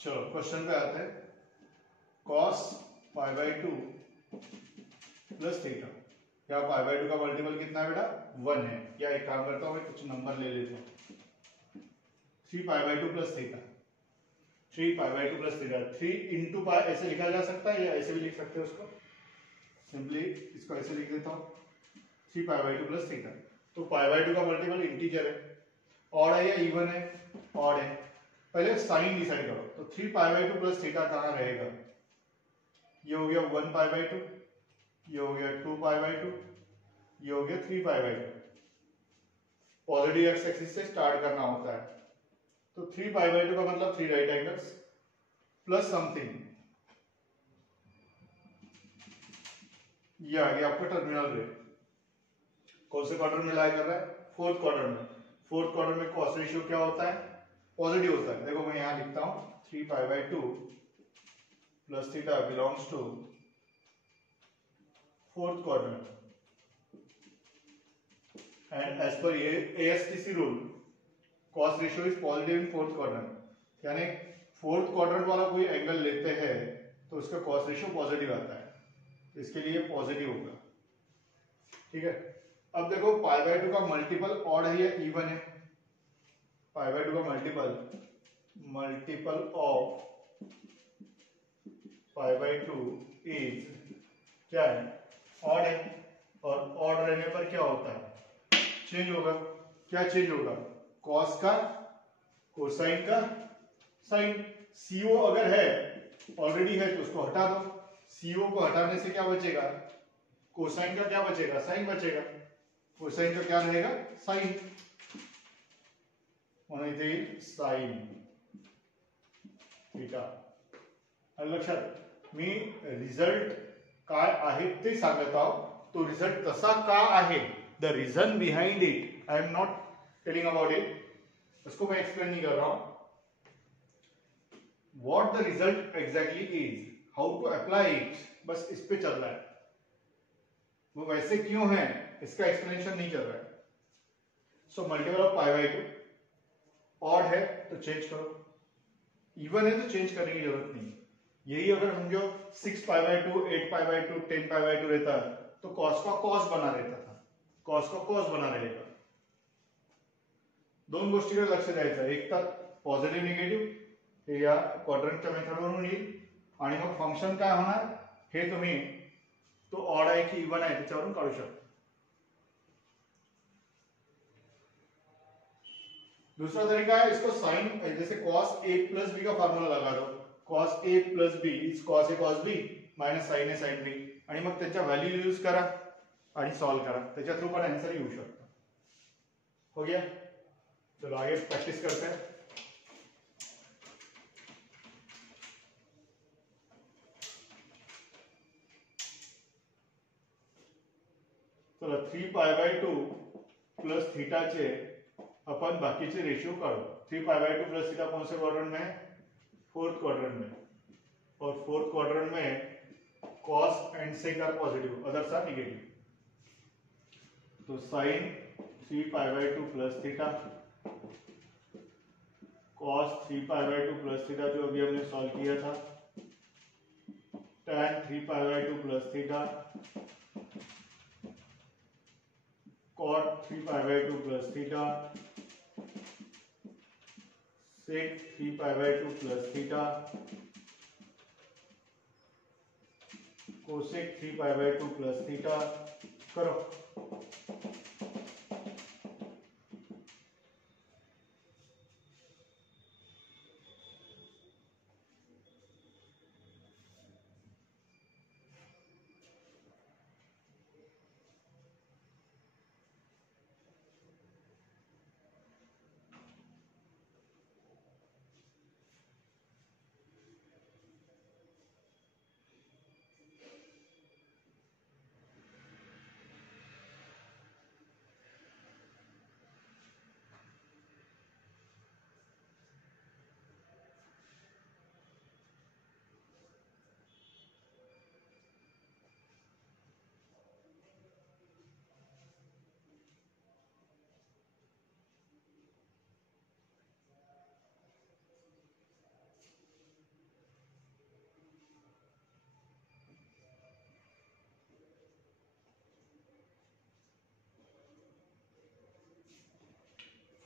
चलो क्वेश्चन पे आते हैं. cos pi by 2 plus theta. क्या पाई बाय 2 का मल्टीपल कितना है बेटा? 1 है. या एक काम करता हूं मैं कुछ नंबर ले लेता हूं. 3 pi by 2 plus theta. 3 pi by 2 plus theta. 3 into pi ऐसे लिखा जा सकता है या ऐसे भी लिख सकते हो उसको. सिंपली इसको ऐसे लिख देता हूं 3 पाई बाय 2 प्लस थीटा. तो पाई बाय 2 का मल्टीपल इंटीजर है. ऑड है या इवन है? ऑड है. पहले साइन डिसाइड करो. तो 3 पाई बाय 2 प्लस थीटा कहां रहेगा? ये हो गया 1 पाई बाय 2, ये हो गया 2 पाई बाय 2, ये हो गया 3 pi by 2. Positive X axis से स्टार्ट करना होता है. तो 3 पाई बाय 2 का मतलब 3 राइट एंगल्स प्लस समथिंग. ये आ गया आपका टर्मिनल रेट. कौन से क्वाड्रेंट में लाई कर रहा है? फोर्थ क्वाड्रेंट में। फोर्थ क्वाड्रेंट में कॉस रेशियो क्या होता है? पॉजिटिव होता है। देखो मैं यहां लिखता हूं 3π/2 plus theta belongs to fourth quadrant and as पर ASTC rule cos ratio is positive in fourth quadrant. यानी फोर्थ क्वाड्रेंट वाला कोई एंगल लेते हैं तो उसका कॉस रेशियो पॉजिटिव आता है, तो इसके लिए पॉजिटिव होगा। ठीक है, अब देखो π/2 का मल्टीपल ऑड है या इवन है? π/2 का मल्टीपल ऑफ π/2 इज क्या है? ऑड है। और ऑड रहने पर क्या होता है? चेंज होगा। क्या चेंज होगा? कॉस का कोसाइन का साइन। CO अगर है ऑलरेडी है तो उसको हटा दो। CO को हटाने से क्या बचेगा? कोसाइन का क्या बचेगा? साइन बचेगा। कोसाइन का क्या रहेगा? साइन। Sine theta. लक्षात मी रिझल्ट काय आहे ते सांगत आहोत. तो रिझल्ट तसा का आहे, the reason behind it I am not telling about it, उसको मैं एक्सप्लेन नहीं कर रहा हूं. What the result exactly is, how to apply it, बस इस पे चल रहा है. वो वैसे क्यों है इसका एक्सप्लेनेशन नहीं चल रहा है. सो मल्टीपल ऑफ π/2, ऑड है तो चेंज करो, इवन है तो चेंज करने की जरूरत नहीं. यही अगर समझो 6π/2, 8π/2, 10π/2 रहता तो कॉस का कॉस बना रहता था, कॉस का कॉस बना रहेगा. दोन गोष्टीकडे लक्ष द्यायचं, एक तर पॉझिटिव्ह निगेटिव्ह हे या क्वाड्रंटच्या मेथडवरून येईल, आणि मग फंक्शन काय होणार हे तुम्ही तो ऑड आहे की इवन आहे त्याच्यावरून काढू शकता. दूसरा तरीका है, इसको साइन जैसे cos a प्लस बी का फॉर्मूला लगा दो. cos a plus b is cos a cos b minus sin a sin b, आणि मग त्याच्या व्हॅल्यू यूज करा आणि सॉल्व करा, त्याच्या थ्रू पण आंसर येऊ शकतो. हो गया, चलो आगे प्रैक्टिस करते हैं. चलो 3π/2 प्लस थीटाचे अपन बाकीचे रेशियो काढू. 3π/2 प्लस थीटा कौन से क्वाड्रेंट में है? फोर्थ क्वाड्रेंट में. और फोर्थ क्वाड्रेंट में cos and sec are positive, others are negative. तो sine 3π/2 plus theta cos 3π/2 plus theta जो अभी हमने सॉल्व किया था, tan 3π/2 plus theta cot 3π/2 plus theta sec 3π/2 plus theta cosec 3π/2 plus theta. करो.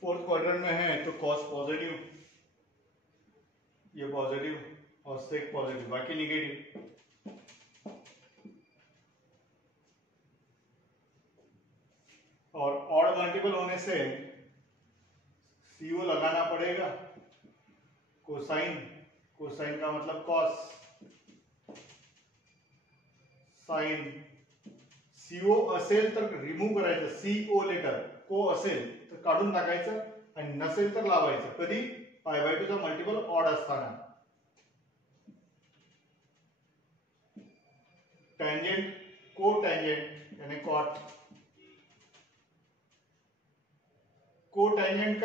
फोर्थ क्वाड्रेंट में है तो कॉस पॉजिटिव, ये पॉजिटिव और सेक पॉजिटिव, बाकी निगेटिव. और ऑड मल्टीपल होने से CO लगाना पड़ेगा. कोसाइन, कोसाइन का मतलब कॉस, साइन. CO असेल तर रिमूव्ह करायचं, CO लेटर, को असेल तर काढून टाकायचं आणि नसेल तर लावायचं. कधी? π/2 चा मल्टिपल ऑड असताना. टँजेंट, को टँजेंट यानी कॉट, कोटेंजेंट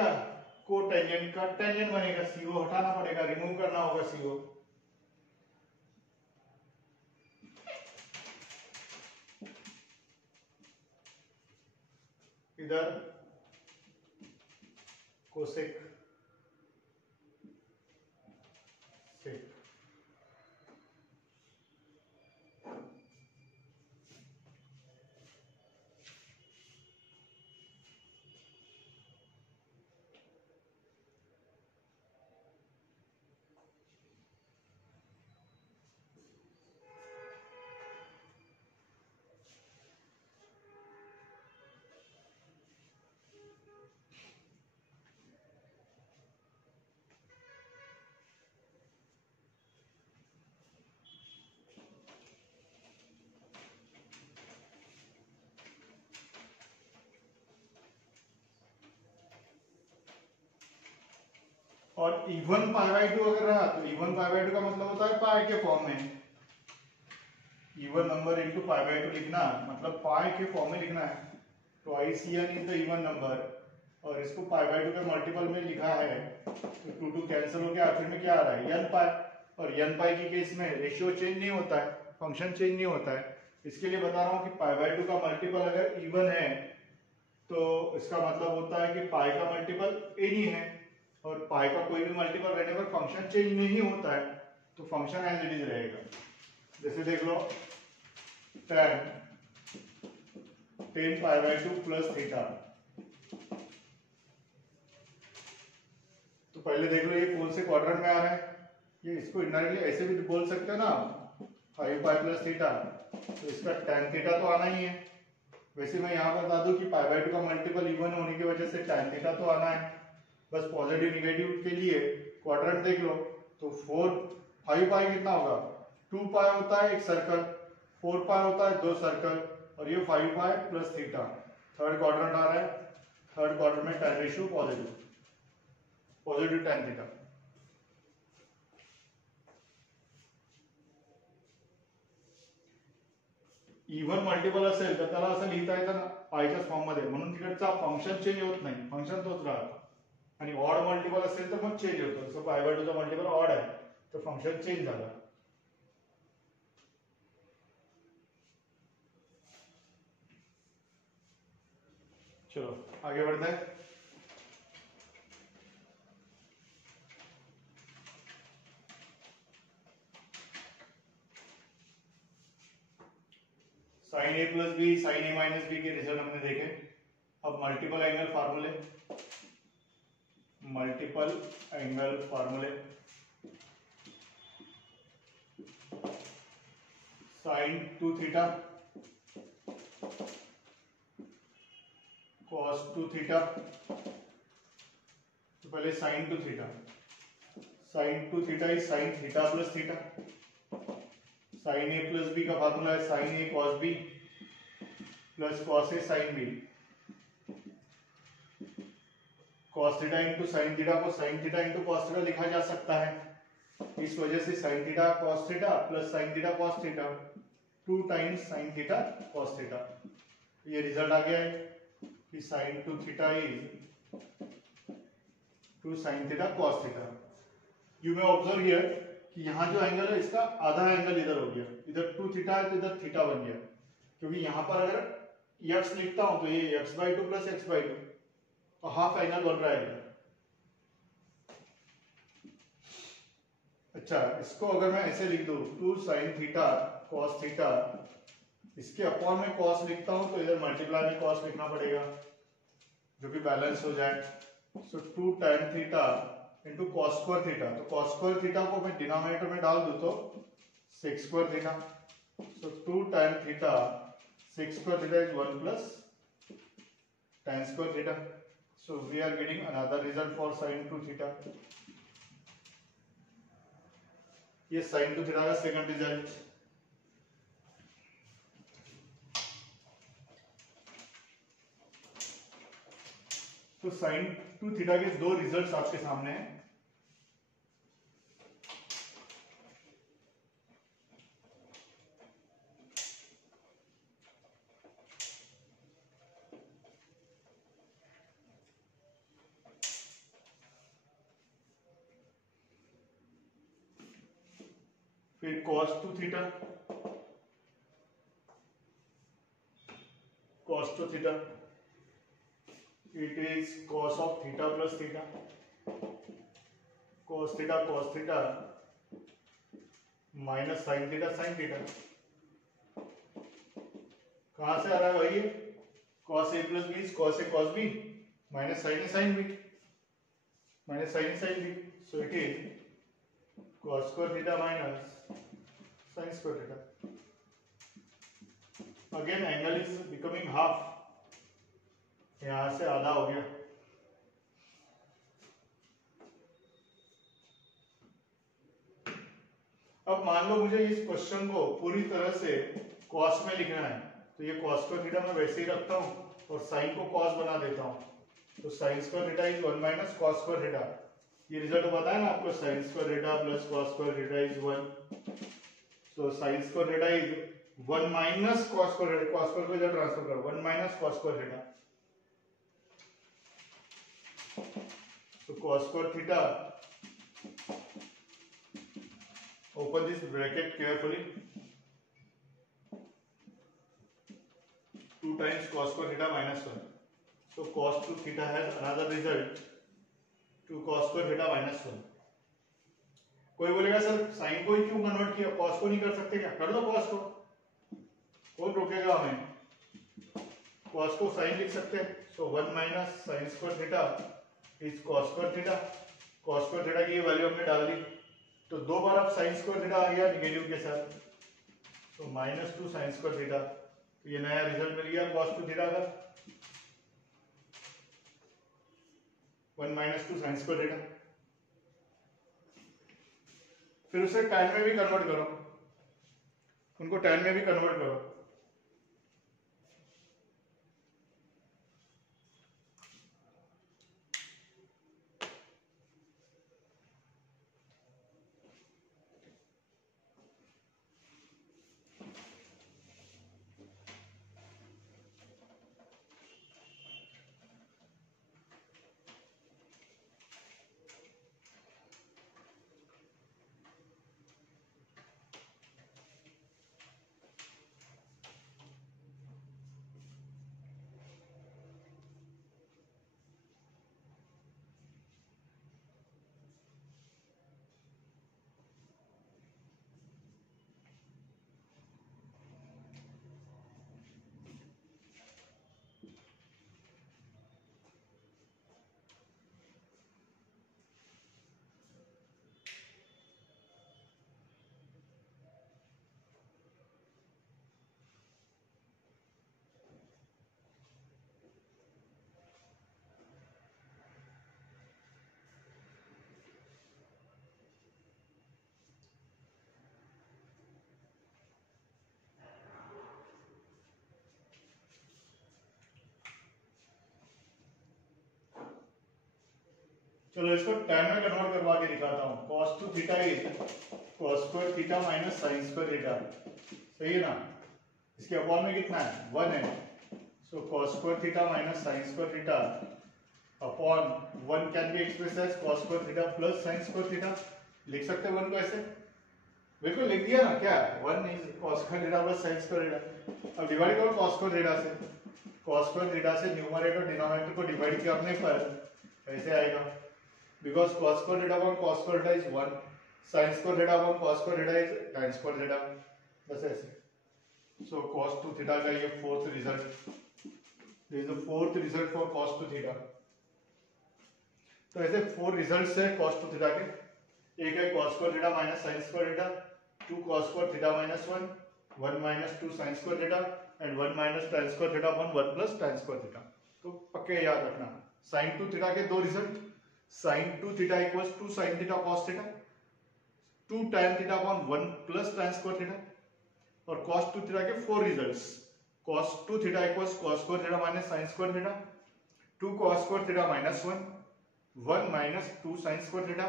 का टेंजेंट बनेगा, सीओ हटाना पड़ेगा, रिमूव करना होगा सीओ। इधर कोसेक सेक। और इवन पाई बाई टू अगर रहा तो इवन पाई बाई टू का मतलब होता है पाई के फॉर्म में। Even number into pi by two लिखना मतलब पाई के फॉर्म में लिखना है। Twice n is the even number और इसको पाई बाई टू के मल्टीपल में लिखा है तो 2 कैंसिल हो गया, आखिर में क्या आ रहा है n पाई। और n पाई की केस में रेशियो चेंज नहीं होता है, फंक्शन चेंज नहीं होता है। इसके लिए बता रहा हूं कि पाई बाई टू का मल्टीपल अगर इवन है तो इसका मतलब होता है कि पाई का मल्टीपल एन ही है और पाई का कोई भी मल्टीपल रहने पर फंक्शन चेंज नहीं होता है, तो फंक्शन एज इट इज रहेगा। जैसे देख लो tan pi by two plus theta, तो पहले देख लो ये कौन से क्वाड्रेंट में आ रहा है। ये इसको इनडायरेक्टली ऐसे भी बोल सकते हो ना, 5 पाई प्लस थीटा, तो इसका tan थीटा तो आना ही है। वैसे मैं यहाँ बता दूं कि पाई बाई टू का मल्टीपल इवन होने की वजह से tan थीटा तो आना है। बस पॉजिटिव निगेटिव के लिए क्वाड्रेंट देख लो तो 5 पाई कितना होगा, 2 पाई होता है एक सर्कल, 4 पाई होता है 2 सर्कल और ये 5 pi plus theta. Third quadrant आ रहा है, थर्ड क्वाड्रेंट में tan ratio positive tan theta. Even multiple असेल तर त्याला असं लिहिता येतं ना पायच्याच फॉर्म मध्ये, म्हणून तिकडचा फंक्शन चेंज होत नाही, फंक्शन तोच राहतो। आणि ऑड मल्टिपल असेल तर मग चेंज होतो। जसं पाय बाय टू चा मल्टिपल ऑड आहे तर फंक्शन चेंज झाला। चलो आगे बढ़ते हैं। Sine a plus b, sine a minus b के रिजल्ट हमने देखे। अब मल्टीपल एंगल फार्मूले, मल्टीपल एंगल फार्मूले, साइन 2 थीटा कॉस 2 थीटा। तो पहले sine 2 theta, sine 2 theta is sine theta plus theta. Sine a plus b का फार्मूला है sine a cos b plus cos a sine B. Cos theta into sine theta को sine theta into cos theta लिखा जा सकता है, इस वजह से sine theta cos theta plus sine theta cos theta 2 times sine theta cos theta. ये result आ गया है कि sine 2 theta is 2 sine theta cos theta. You may observe here कि यहाँ जो एंगल है इसका आधा एंगल इधर हो गया, इधर 2 थीटा है तो इधर थीटा बन गया, क्योंकि यहाँ पर अगर x लिखता हूं तो ये x/2 प्लस x/2 तो हाफ एंगल बन रहा है इधर। अच्छा, इसको अगर मैं ऐसे लिख दूं 2 साइन थीटा कॉस थीटा, इसके अपॉन में कॉस लिखता हूं तो इधर मल्टीप्लाई में कॉस लिखना पड़ेगा जो कि बैलेंस हो जाए। So 2 tan theta into cos square theta, तो कॉस स्क्वायर थीटा को मैं डिनोमिनेटर में डाल दूं तो sec square theta. So 2 tan theta sec square theta is 1 plus tan square theta. So we are getting another result for sin 2 theta. ये sin 2 theta का second result. तो sin 2 theta के दो रिजल्ट्स आपके सामने हैं। फिर cos 2 theta, cos 2 theta, it is cos of theta plus theta, cos theta minus sin theta, कहां से आ रहा है भाई ये? cos a plus b is cos a cos b minus sin a sin b, minus sin a sin b, so it is cos square theta minus sin square theta. Again angle is becoming half, यहां से आधा हो गया. अब मान लो मुझे इस question को पूरी तरह से cos में लिखना है, तो ये cos स्क्वायर थीटा मैं वैसे ही रखता हूं और sin को cos बना देता हूं. तो sin square theta is 1 minus cos square theta. ये रिजल्ट पता है ना आपको, sin square theta plus cos square theta is 1. So sin square theta is 1 minus cos square theta. cos square को इधर ट्रांसफर करो, 1 माइनस cos स्क्वायर थीटा. तो cos square theta, open this bracket carefully, 2 times cos square theta minus 1. So cos 2 theta has another result, 2 cos square theta minus 1. कोई बोलेगा sir sign को ही क्यों convert किया, cos को नहीं कर सकते क्या? कर दो cos को, कौन रोकेगा हमें? cos को sin लिख सकते हैं. So 1 minus sin square theta is cos square theta. cos square theta की ये वैल्यू हमने डाल दी, तो दो बार अब sin square theta आ गया निगेटिव के साथ, तो -2 sin square theta. तो ये नया रिजल्ट मिल गया cos 2 थीटा का, 1 minus 2 sin square theta. फिर उसे tan में भी कन्वर्ट करो, उनको tan में भी कन्वर्ट करो. चलो इसको tan में कन्वर्ट करवा के दिखाता हूँ. cos 2 theta is cos square theta minus sin square theta. सही है ना? इसके अपॉन में कितना है? 1 है. So cos square theta minus sin square theta upon 1 can be express as cos square theta plus sin square theta. लिख सकते हैं 1 को ऐसे, बिल्कुल लिख दिया ना. क्या 1 is cos square theta plus sin square theta. अब डिवाइड करो cos स्क्वायर थीटा से. cos स्क्वायर थीटा से न्यूमरेटर डिनोमिनेटर को डिवाइड करने पर ऐसे आएगा, because cos square theta upon cos square theta is 1, sin square theta upon cos square theta is tan square theta. बस ऐसे. So cos 2 theta का ये fourth result, this is the fourth result for cos 2 theta. तो ऐसे 4 results है cos 2 theta के. एक है cos square theta minus sin square theta, 2 cos square theta minus 1, 1 minus 2 sin square theta and 1 minus tan square theta upon 1 plus tan square theta. तो पक्के याद रखना. sin 2 theta के दो result, sin 2 theta equals 2 sin theta cos theta, 2 tan theta upon 1 plus tan square theta. और cos 2 theta के 4 results, cos 2 theta equals cos square theta minus sin square theta, 2 cos square theta minus 1, 1 minus 2 sin square theta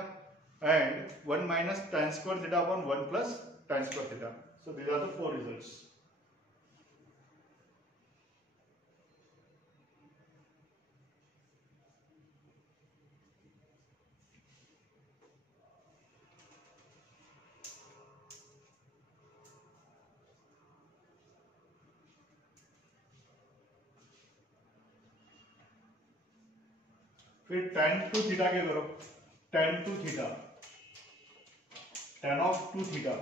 and 1 minus tan square theta upon 1 plus tan square theta. So these are the 4 results. फिर tan two theta क्या करो, tan two theta, tan of two theta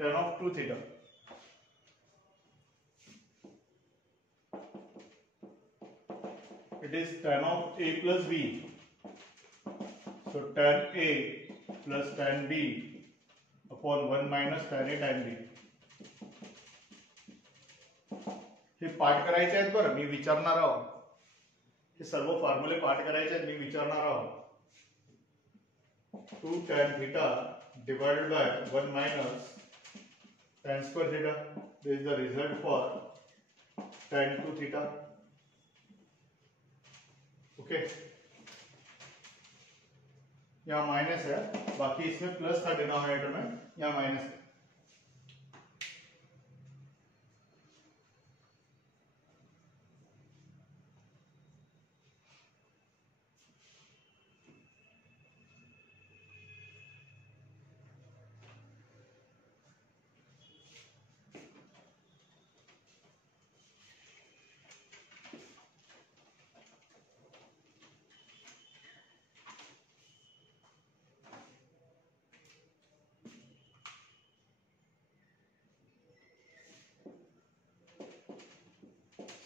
tan of 2 theta. It is tan of a plus b. So tan a plus tan b upon 1 minus tan a tan b. हे पाठ करायचे आहेत बरं, मी विचारणार आहोत. हे सर्व फॉर्म्युले पाठ करायचे आहेत, मी विचारणार आहोत. 2 tan theta divided by 1 minus tan square theta. This is the result for tan 2 theta. Okay. यहाँ माइनस है, बाकी इसमें प्लस था डिनोमिनेटर में, यहाँ माइनस है.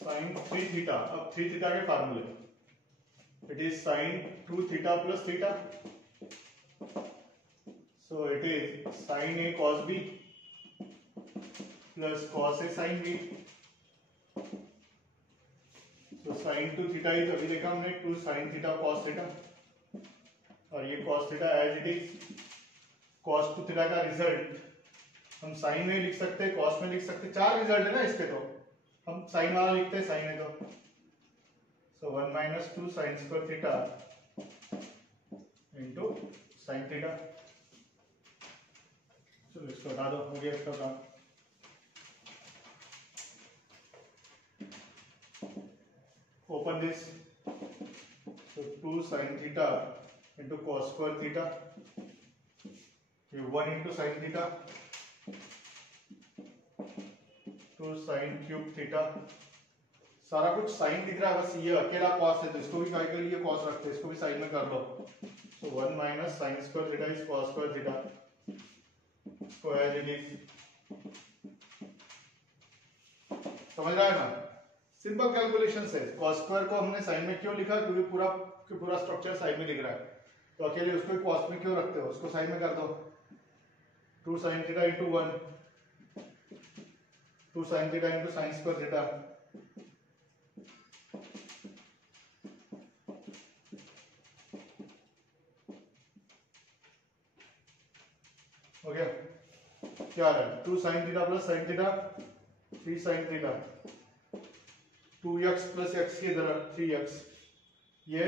साइन 3 थीटा, अब 3 थीटा के फार्मूले, it is sine 2 theta plus theta, so it is sine a cos b plus cos a sine b. So sine 2 theta is, अभी देखा हमने 2 साइन थीटा कॉस थीटा, और ये cos theta as it is. Cos 2 theta का result हम sine में लिख सकते हैं, कॉस में लिख सकते हैं, 4 रिजल्ट है ना इसके, तो हम साइन वाला लिखते हैं, साइन है तो. सो 1 minus 2 sign square theta into sine theta. चलो इसको हटा दो, हो गया इसका काम. Open this. So 2 sine theta into cos square theta, 1 into sine theta, 2 sine cube theta. सारा कुछ साइन दिख रहा है, बस ये अकेला कॉस है, तो इसको भी काय के लिए कॉस रखते हैं, इसको भी साइन में कर लो. सो 1 minus sign square theta is cos square theta. इसको एज इट इज. समझ रहा है ना, सिंपल कैलकुलेशन है. कॉस स्क्वायर को हमने साइन में क्यों लिखा, क्योंकि पूरा स्ट्रक्चर साइन में दिख रहा है, तो अकेले उसको कॉस में क्यों रखते हो, उसको साइन में कर दो. 2 sine theta into 1, 2 sine theta into sign square theta. हो गया. क्या है, 2 sine theta plus sine theta, 3 sine theta, 2x plus x की इधर 3x, ये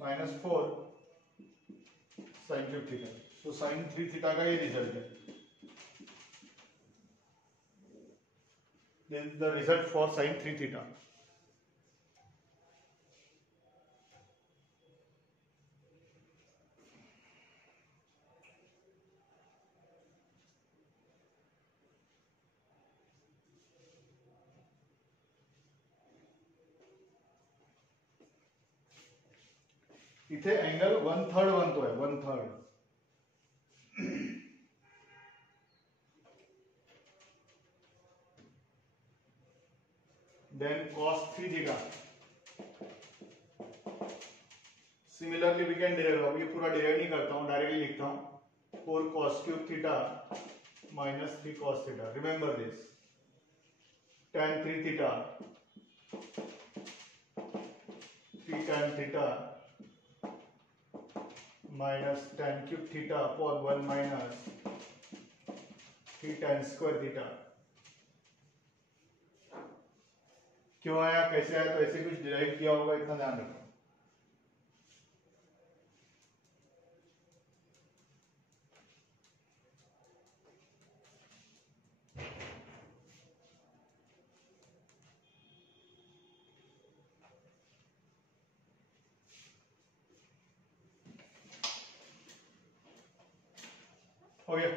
माइनस 4 साइन क्यूब थीटा. तो साइन 3 थीटा का ये रिजल्ट है. This is the result for sin 3 theta. इथे एंगल 1/3 बनतो है, 1/3. Then cos 3 theta. Similarly we can derive. अब ये पूरा derive नहीं करता हूँ, डायरेक्टली लिखता हूँ. 4 cos cube theta minus 3 cos theta. Remember this. Tan 3 theta, 3 tan theta minus tan cube theta upon 1 minus 3 tan square theta. क्यों आया, कैसे आया, तो ऐसे कुछ डिराइव किया होगा, इतना ध्यान रखो. हो गया।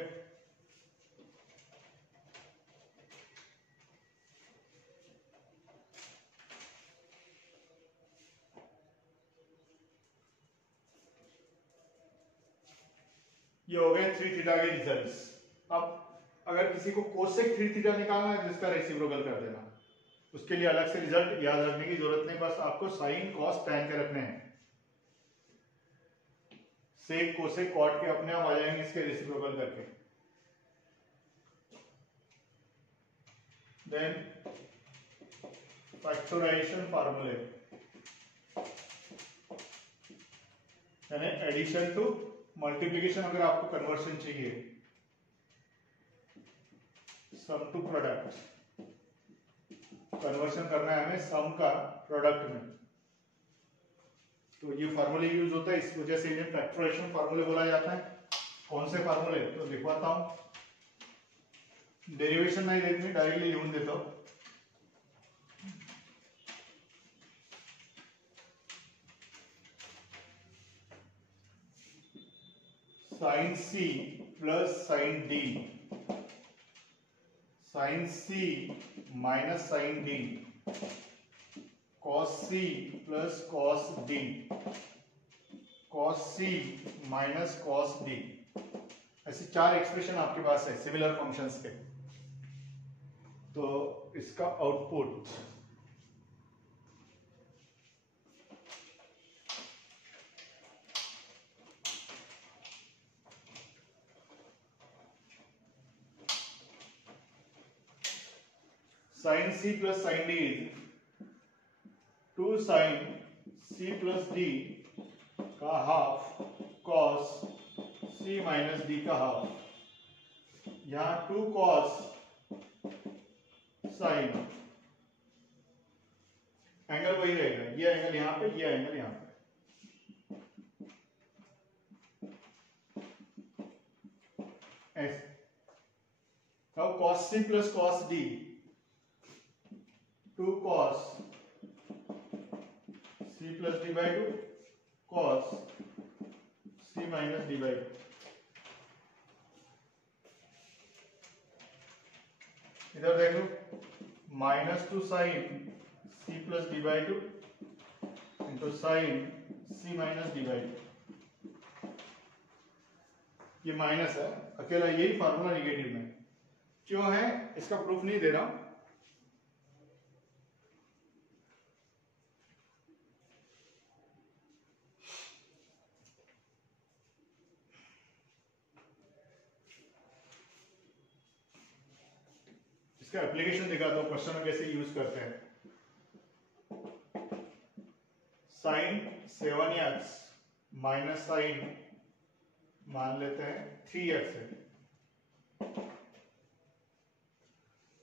ये हो गए 3 थीटा के रिजल्ट्स। अब अगर किसी को कोसेक 3 थीटा निकालना है तो इसका रेसिप्रोकल कर देना, उसके लिए अलग से रिजल्ट याद रखने की जरूरत नहीं, बस आपको साइन कॉस टैन के रखने हैं। सेक कोसेक कॉट के अपने आप आ जाएंगे इसके रेसिप्रोकल करके। देन फैक्टराइजेशन फार्मूले, यानी एडिशन टू मल्टीप्लिकेशन अगर आपको कन्वर्शन चाहिए, सम टू प्रोडक्ट, कन्वर्शन करना है हमें सम का प्रोडक्ट में, तो ये फार्मूले यूज होता है, इस वजह से इन्हें फैक्टराइजेशन फार्मूले बोला जाता है। कौन से फार्मूले तो लिखवाता हूं, डेरिवेशन नहीं देखनी, डायरेक्टली लिख देता हूं। साइन सी plus sine D, sine C minus sine D, cos सी प्लस कॉस डी, कॉस सी माइनस कॉस डी, ऐसे 4 एक्सप्रेशन आपके पास है सिमिलर फंक्शंस के। तो इसका output sine C plus sine d is 2 sine C plus d का half cos सी minus d का half. यहां 2 cos sine, angle वही रहेगा, ये एंगल यहां पे, ये एंगल यहां पे। ऐसे अब cos C plus cos d, 2 cos c plus d by 2 cos c minus d by 2। इधर देख लो, -2 sin c plus d by 2 into sine c minus d by 2। ये माइनस है, अकेला यही फार्मूला निगेटिव में क्यों है इसका प्रूफ नहीं दे रहा हूं। इसका एप्लीकेशन दिखाता हूं, क्वेश्चन में कैसे यूज करते हैं। साइन 7x माइनस साइन मान लेते हैं 3x है,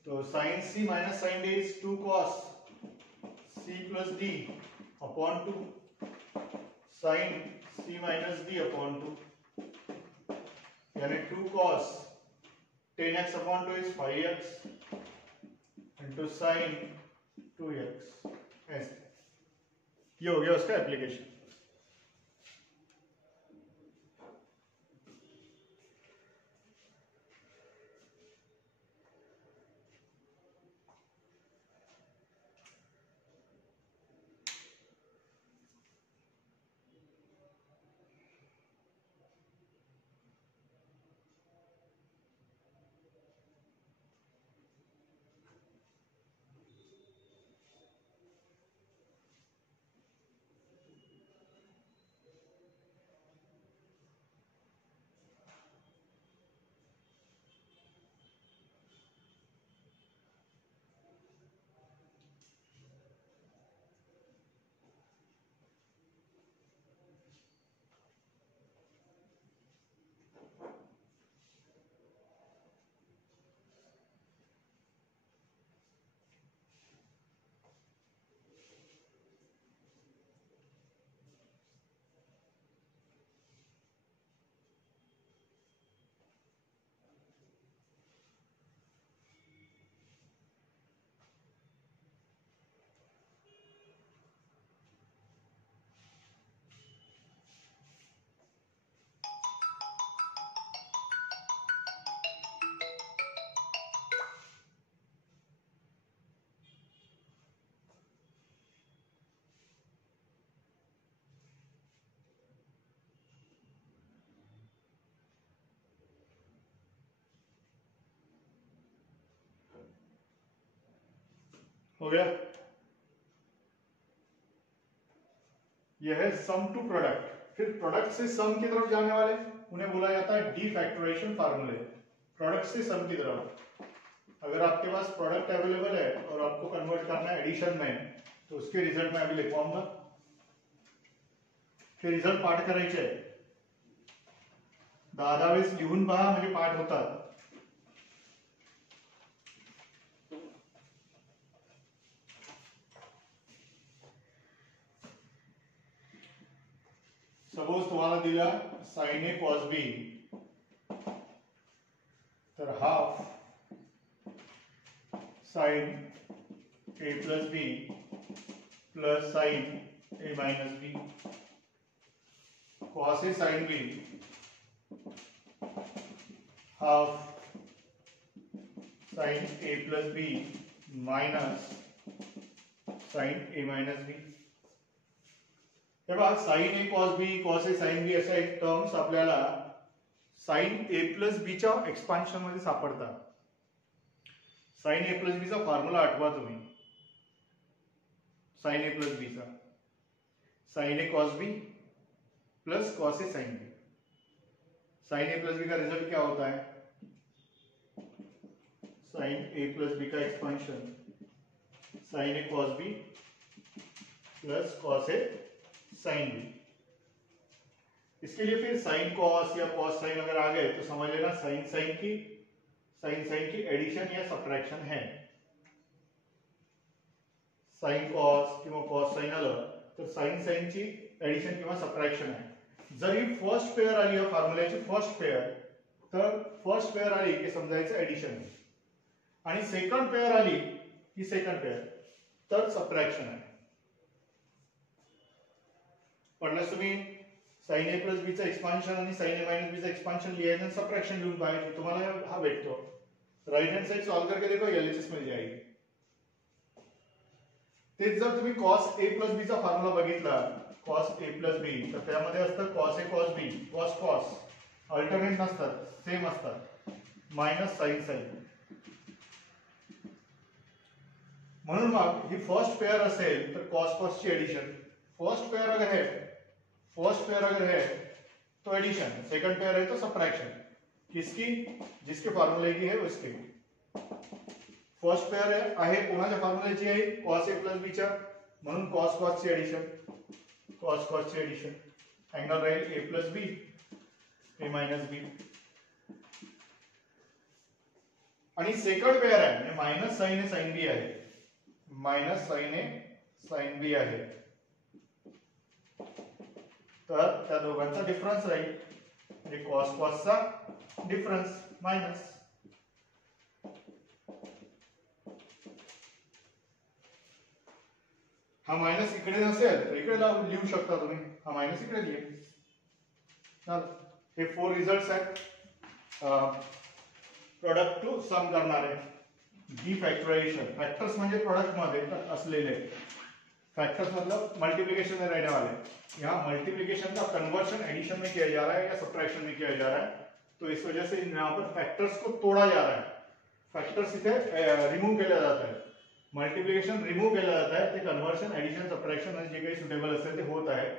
तो sine c minus sine d is 2 cos c plus d upon 2 sine c minus d upon 2, यानी 2 cos 10x upon 2 is 5x into sine 2x। ऐसे ये हो गया उसका एप्लीकेशन। हो गया। यह है सम टू प्रोडक्ट। फिर प्रोडक्ट से सम की तरफ जाने वाले उन्हें बोला जाता है डी फैक्टराइजेशन फार्मूले। प्रोडक्ट से सम की तरफ, अगर आपके पास प्रोडक्ट अवेलेबल है और आपको कन्वर्ट करना है एडिशन में, तो उसके रिजल्ट मैं अभी लिखवाऊंगा। फिर रिजल्ट पाठ करायचे, 10 वेळेस लिहून पहा म्हणजे पाठ होतात। सपोज तुम्हाला दिला साइन ए कॉस बी, तर half sine a plus B plus sign a minus B, cos a sine be half sine a plus B minus sine a minus B. हे बघा sign a cos B, cos a sine B अशा एक terms आपल्याला sign a plus B च्या expansion मध्ये सापडतात। Sign a plus B चा formula आठवा तुम्ही, साइन ए प्लस बी चा, sign a cos b plus cos a sine B. Sine a plus b का रिजल्ट क्या होता है, साइन ए प्लस बी का expansion sign a cos b plus cos a sine B. इसके लिए फिर sine cos या कॉस साइन अगर आ गए तो समझ लेना साइन साइन की एडिशन या सब्ट्रैक्शन है। साइन कॉस किंवा कॉस साइन आलं तर साइन साइनची एडिशन किंवा सब्ट्रॅक्शन आहे। जर ही फर्स्ट पेयर आली या फॉर्म्युल्याची फर्स्ट पेयर, तर फर्स्ट पेयर आली की समजायचं एडिशन आहे, आणि सेकंड पेयर आली ही सेकंड पेयर तर सब्ट्रॅक्शन आहे। पडलं तुम्ही साइन ए प्लस बी चं एक्सपान्शन आणि साइन ए माइनस बी चं एक्सपान्शन लिहायचं आणि सब्ट्रैक्शन लिहून पाहायचं, तुम्हाला हा भेटतो। राइट हैंड साइड सॉल्व करके देखो एलएचएस मिल जाएगी। तेच जर तुम्ही cos a प्लस b चा फॉर्म्युला बघितला, cos a प्लस b, तर त्यामध्ये असतं cos a cos b, cos cos alternate नसतात, सेम असतात, माइनस साइन साइन। म्हणून मग ही फर्स्ट पेयर असेल तर cos cos ची एडिशन, फर्स्ट पेयर अगर है तो एडिशन, सेकंड पेयर है तो सब्ट्रैक्शन। किसकी, जिसके फॉर्म्युले की है उसकी। फर्स्ट पेयर आहे कोणाच्या फॉर्म्युल्याची आहे, cos a प्लस b च्या, म्हणून cos cos ची एडिशन, cos cos ची एडिशन, अँगल राहील a plus b a minus b। आणि सेकंड पेयर आहे म्हणजे minus sine a sine b आहे, minus sine a sine b आहे, तर त्या दोघांचा डिफरन्स राहील म्हणजे cos cos चा डिफरन्स माइनस। हा माइनस इकडे नसेल तर इकडे लिहू शकता तुम्ही, हा माइनस इकडे लिहा। हे 4 रिझल्ट्स आहेत प्रोडक्ट टू सम करणारे। डी फैक्टराइजेशन, फैक्टर्स म्हणजे प्रोडक्ट मध्ये असलेले, फैक्टर्स मतलब मल्टीप्लिकेशन में रहने वाले। यहाँ मल्टीप्लिकेशन का कन्वर्शन एडिशन में किया जा रहा है या सब्ट्रैक्शन में किया जा रहा है, तो इस वजह से यहाँ पर फैक्टर्स को तोड़ा जा रहा है, फैक्टर्स इथे रिमूव केला जाता है, मल्टीप्लिकेशन रिमूव केला जाता है, ते कन्वर्शन एडिशन सब्ट्रैक्शन आणि जे काही सुटेबल असेल ते होत आहे,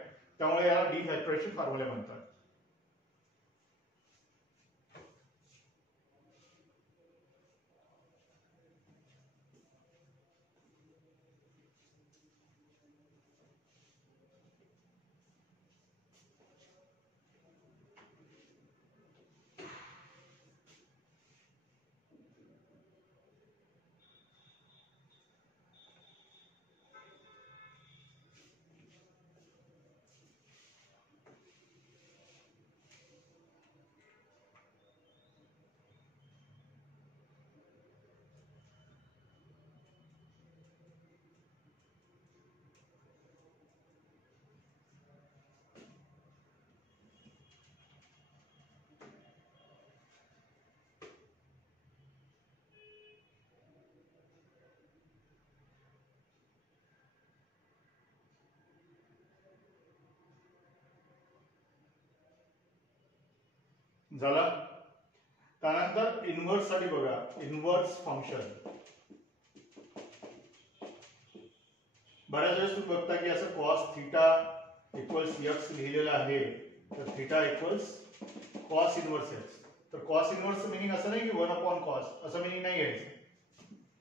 त्यामुळे याला डी फैक्टराइजेशन फॉर्म्युले म्हणतात। झाला। त्यानंतर इन्व्हर्स साठी बघा, इन्व्हर्स फंक्शन बऱ्याच वेळेस तू बघता की असं कॉस थिटा इक्वल्स एक्स लिहिलेलं आहे, तर theta equals cos inverse x. तर कॉस इनवर्स मिनिंग असं नाही की 1/cos, असं मिनिंग नहीं है.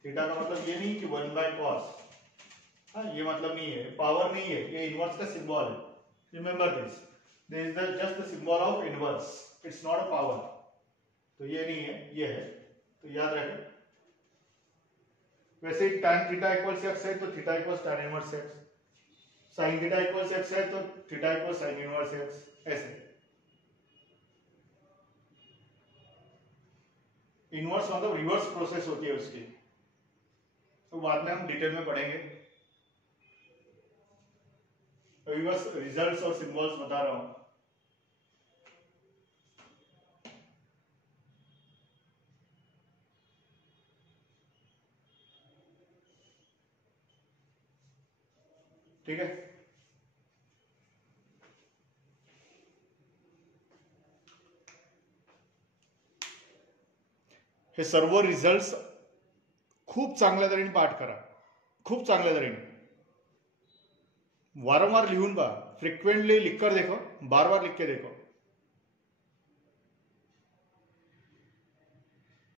थीटा का मतलब ये नहीं कि 1/cos, हाँ ये मतलब नहीं है, पावर नहीं है, ये इनवर्स का सिंबल है. Remember this is just the symbol of inverse, it's not a power. तो ये नहीं है, ये है, तो याद रखें. वैसे ही tan थीटा इक्वल्स एक्स है तो theta equals tan inverse x, sin theta equals x है तो theta equals sin inverse x. ऐसे इनवर्स मतलब रिवर्स प्रोसेस होती है उसकी, तो बाद में हम डिटेल में पढ़ेंगे. अभी बस रिजल्ट्स और सिंबल्स बता रहा हूं. ठीक है. हे सर्व रिजल्ट्स खूप चांगल्या तऱ्हेने पाठ करा, खूप चांगल्या तऱ्हेने वारंवार लिहून पहा, फ्रिक्वेंटली लिख कर देखो, बार बार लिख के देखो.